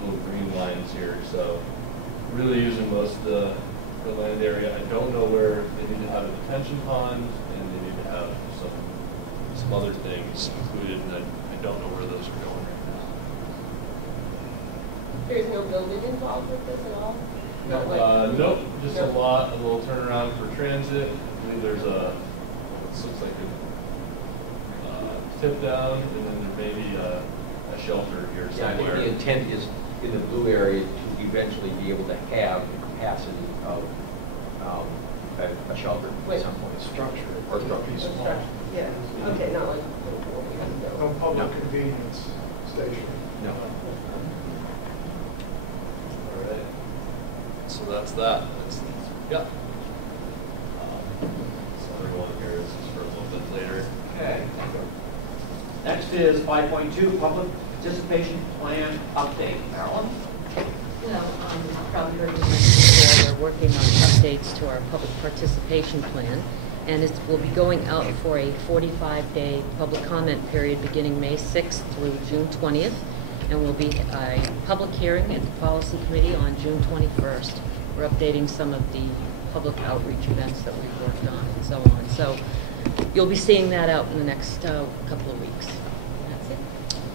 little green lines here. So really using most of the land area. I don't know where they need to have a detention pond, and they need to have some other things included, and I don't know where those are going right now. There's no building involved with this at all? Nope, just a lot, a little turnaround for transit. I believe there's this looks like a tip down, and then there may be a shelter here Yeah, I think somewhere. the intent is in the blue area to eventually be able to have the capacity of a shelter at some point. Structure. Or structure. Be small. Yeah, okay, not like what we have to No build. public convenience station. No. All right. So that's that. Yeah. So everyone here is just for a little bit later. Okay. Next is 5.2, public participation plan update. Marilyn? Well, probably heard you mention we're working on updates to our public participation plan, and we'll be going out for a 45-day public comment period beginning May 6th through June 20th, and will be a public hearing at the policy committee on June 21st. We're updating some of the public outreach events that we've worked on and so on. So you'll be seeing that out in the next couple of weeks. That's it.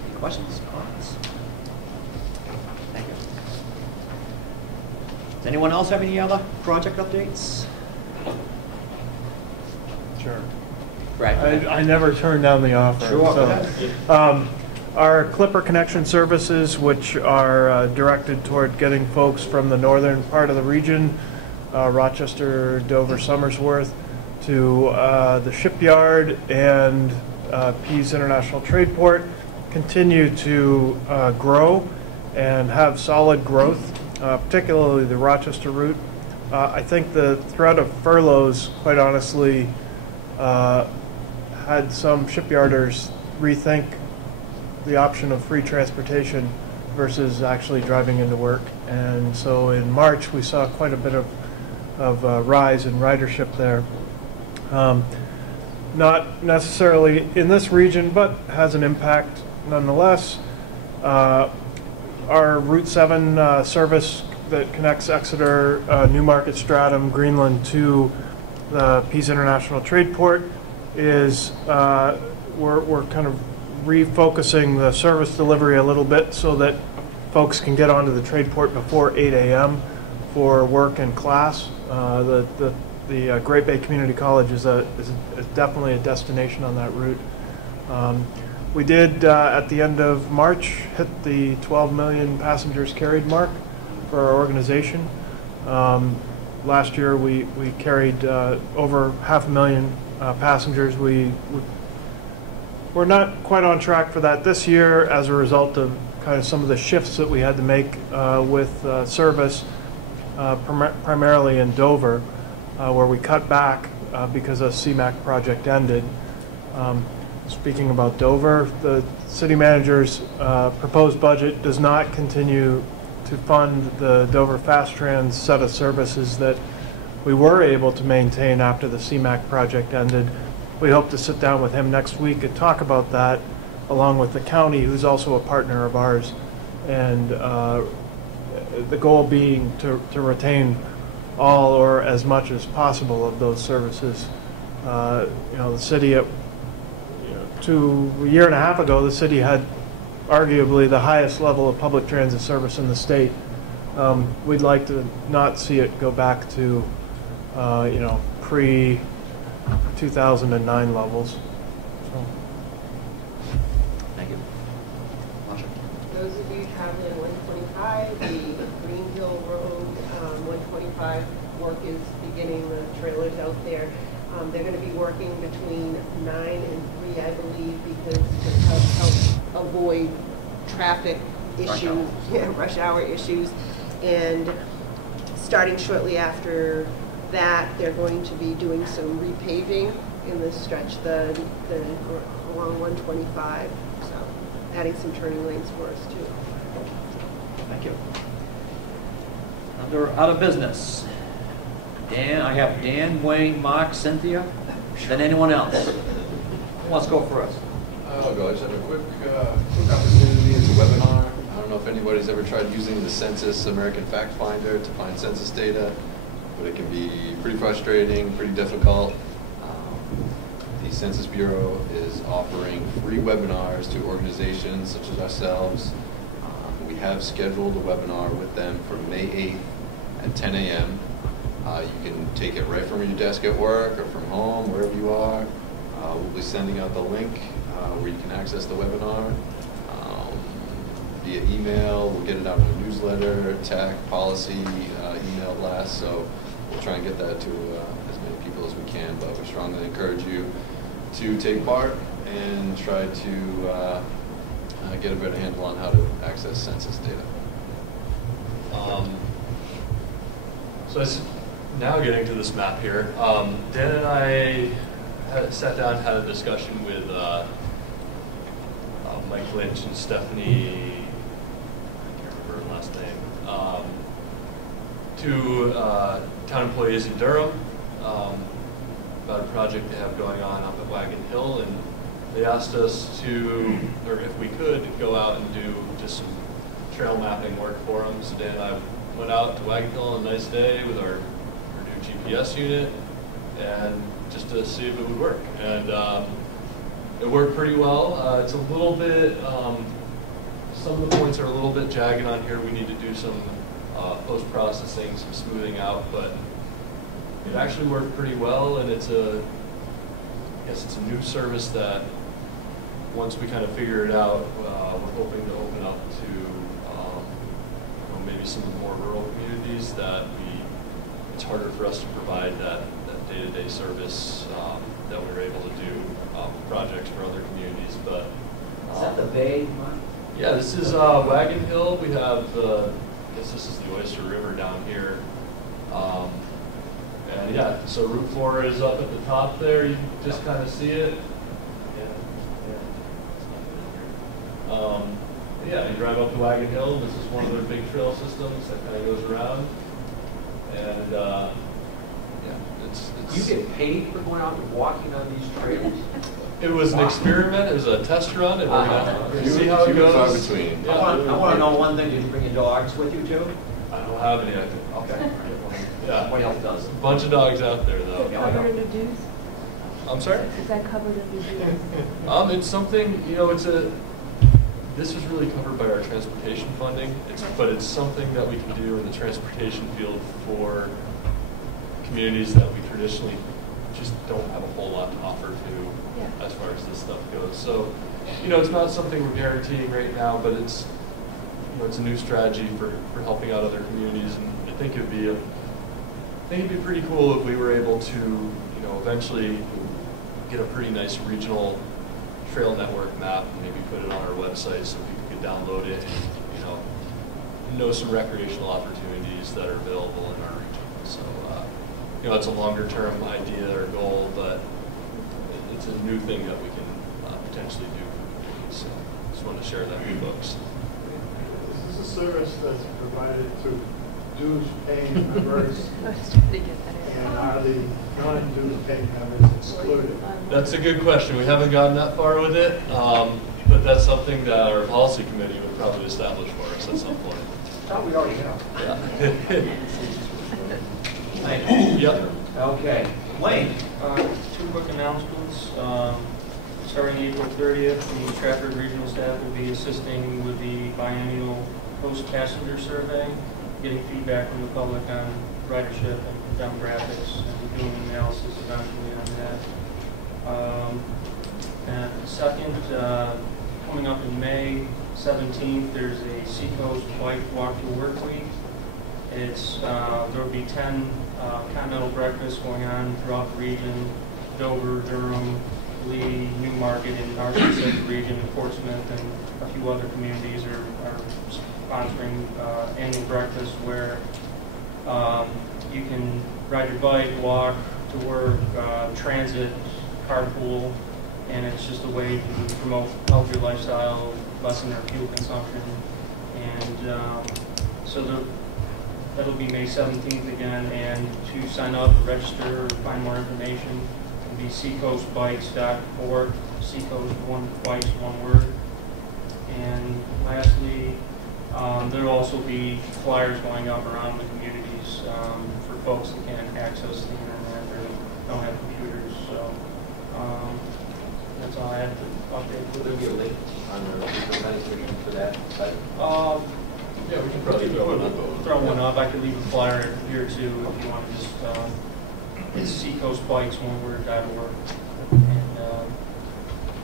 Any questions, comments? Thank you. Does anyone else have any other project updates? Sure. Brad? I never turn down the offer. Sure, go So, ahead. our Clipper Connection services, which are directed toward getting folks from the northern part of the region, Rochester, Dover, Somersworth, to the shipyard and Pease International Trade Port, continue to grow and have solid growth, particularly the Rochester route. I think the threat of furloughs, quite honestly, had some shipyarders rethink the option of free transportation versus actually driving into work. And so in March, we saw quite a bit of rise in ridership there. Not necessarily in this region, but has an impact nonetheless. Our Route 7 service that connects Exeter, Newmarket, Stratham, Greenland to the Pease International Trade Port is, we're kind of refocusing the service delivery a little bit so that folks can get onto the trade port before 8 a.m. for work and class. The Great Bay Community College is definitely a destination on that route. We did, at the end of March, hit the 12 million passengers carried mark for our organization. Last year, we carried over 500,000 passengers. We're not quite on track for that this year as a result of kind of some of the shifts that we had to make with service, primarily in Dover, where we cut back because a CMAQ project ended. Speaking about Dover, the city manager's proposed budget does not continue to fund the Dover Fast Trans set of services that we were able to maintain after the CMAQ project ended. We hope to sit down with him next week and talk about that, along with the county, who's also a partner of ours, and the goal being to retain all or as much as possible of those services. The city, a year and a half ago, the city had arguably the highest level of public transit service in the state. We'd like to not see it go back to, pre-2009 levels. So. Thank you. Marsha? Those of you traveling on 125, the Greenville Rd, 125 work is beginning, the trailers out there. They're going to be working between 9 and 3, I believe, because to help avoid traffic issues, rush hour issues. And starting shortly after that, they're going to be doing some repaving in the stretch along 125. So adding some turning lanes for us too. Thank you. Under out of business, Dan, I have Dan, Wayne, Mark, Cynthia, then anyone else. Who wants to go first? I'll go. I just have a quick opportunity. It's a webinar. I don't know if anybody's ever tried using the Census American Fact Finder to find census data, but it can be pretty frustrating, pretty difficult. The Census Bureau is offering free webinars to organizations such as ourselves. We have scheduled a webinar with them for May 8th at 10 a.m. You can take it right from your desk at work or from home, wherever you are. We'll be sending out the link where you can access the webinar via email. We'll get it out in a newsletter, TAC, policy, email blast. So we'll try and get that to as many people as we can. But we strongly encourage you to take part and try to get a better handle on how to access census data. So it's now getting to this map here. Dan and I sat down and had a discussion with Mike Lynch and Stephanie, I can't remember her last name, two town employees in Durham about a project they have going on up at Wagon Hill, and they asked us to, or if we could, go out and do just some trail mapping work for them. So Dan and I went out to Wagon Hill on a nice day with our new GPS unit, and just to see if it would work. And it worked pretty well. It's a little bit, some of the points are a little bit jagged on here. We need to do some post-processing, some smoothing out, but it actually worked pretty well, and it's I guess it's a new service that once we kind of figure it out, we're hoping to open up to maybe some of the more rural communities that it's harder for us to provide that day-to-day service that we were able to do projects for other communities. But Is that the bay? yeah, this is Wagon Hill. We have I guess this is the Oyster River down here. And yeah, so Route 4 is up at the top there. You can just kind of see it. Yeah, you drive up to Wagon Hill. This is one of their big trail systems that kind of goes around. And yeah, it's You get paid for going out and walking on these trails? It was an experiment. It was a test run, and we're gonna see how it goes. Between. Yeah. I want to know one thing. Did you bring your dogs with you too? I don't have any. I think. Okay. Yeah. Somebody else does. A bunch of dogs out there, though. Is that covered under dues? I'm sorry? Is that covered under dues? It's something, this is really covered by our transportation funding, but it's something that we can do in the transportation field for communities that we traditionally just don't have a whole lot to offer to as far as this stuff goes. So, it's not something we're guaranteeing right now, but it's a new strategy for helping out other communities, and I think it'd be pretty cool if we were able to, eventually get a pretty nice regional trail network map and maybe put it on our website so people could download it and, know some recreational opportunities that are available in our region. So, it's a longer term idea or goal, but it's a new thing that we can potentially do. So, just want to share that with folks. This is a service that's provided to dues paying members, and are the non-dues paying members excluded? That's a good question. We haven't gotten that far with it, but that's something that our policy committee would probably establish for us at some point. thought we already have. Yep. Okay. Wayne? Two quick announcements. Starting April 30th, the Strafford Regional staff will be assisting with the biennial post-passenger survey, getting feedback from the public on ridership and demographics, and doing analysis eventually on that. And second, coming up in May 17th, there's a Seacoast Bike Walk to Work Week. It's there will be 10 continental breakfasts going on throughout the region: Dover, Durham, Lee, Newmarket, and our specific region, and Portsmouth, and a few other communities are sponsoring annual breakfasts where you can ride your bike, walk to work, transit, carpool, and it's just a way to promote healthier lifestyle, lessen their fuel consumption. And so that'll be May 17th again, and to sign up, register, or find more information, it'll be seacoastbikes.org, Seacoast, one bikes, one word. And lastly, there will also be flyers going up around the communities for folks that can't access the internet or don't have computers. So that's all I had to update. Will there be a link on the registration for that site? Yeah, we can probably throw one up. I could leave a flyer here too if you want to just. It's seacoastbikes, one word.org, and a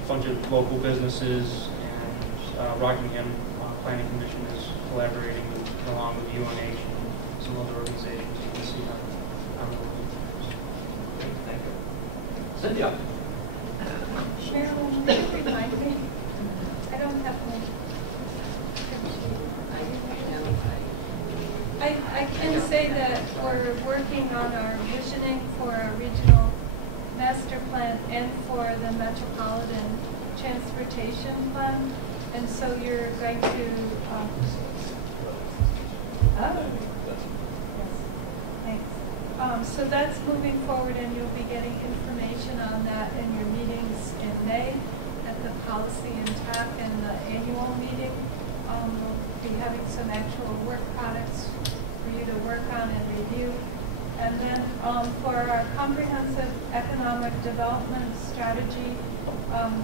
bunch of local businesses, and Rockingham Planning Commission is collaborating along with UNH and some other organizations. You can see on the website. Thank you. Cynthia? Cheryl, will you remind me? I don't have one. I can say that we're working on our visioning for a regional master plan and for the metropolitan transportation plan. And so you're going to, thanks. So that's moving forward, and you'll be getting information on that in your meetings in May at the policy and TAC and the annual meeting. We'll be having some actual work products for you to work on and review. And then for our comprehensive economic development strategy,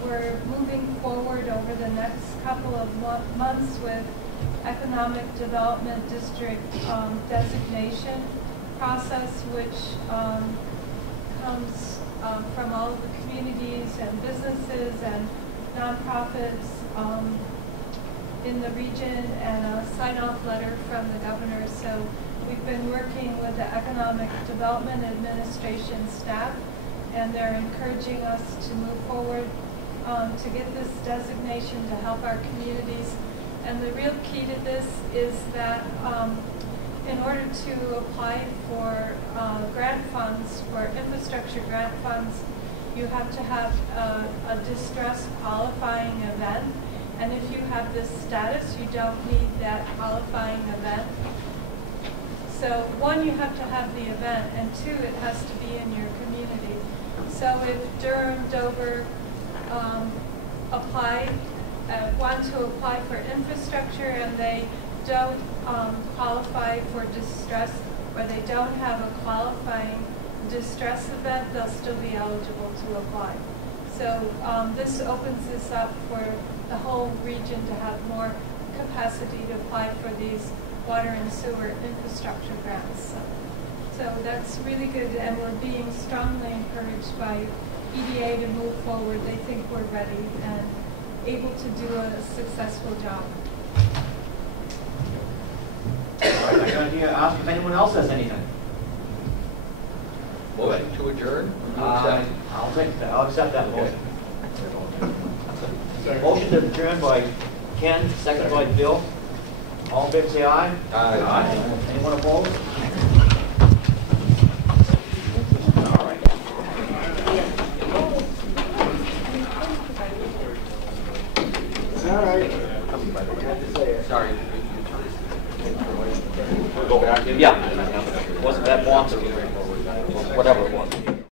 we're moving forward over the next couple of months with economic development district designation process, which comes from all of the communities and businesses and nonprofits in the region, and a sign-off letter from the governor. So we've been working with the Economic Development Administration staff, and they're encouraging us to move forward to get this designation to help our communities. And the real key to this is that in order to apply for grant funds, for infrastructure grant funds, you have to have a distress qualifying event. And if you have this status, you don't need that qualifying event. So one, you have to have the event, and two, it has to be in your community. So if Durham, Dover want to apply for infrastructure and they don't qualify for distress, or they don't have a qualifying distress event, they'll still be eligible to apply. So this opens this up for the whole region to have more capacity to apply for these water and sewer infrastructure grants. So that's really good, and we're being strongly encouraged by EDA to move forward. They think we're ready and able to do a successful job. All right, I'm going to ask if anyone else has anything. Motion to adjourn? I'll accept that motion. Motion to adjourn by Ken, second by Bill. All in favor, say aye. Aye. Anyone opposed? All right. All right. Sorry. Yeah. Wasn't that long? Whatever it was.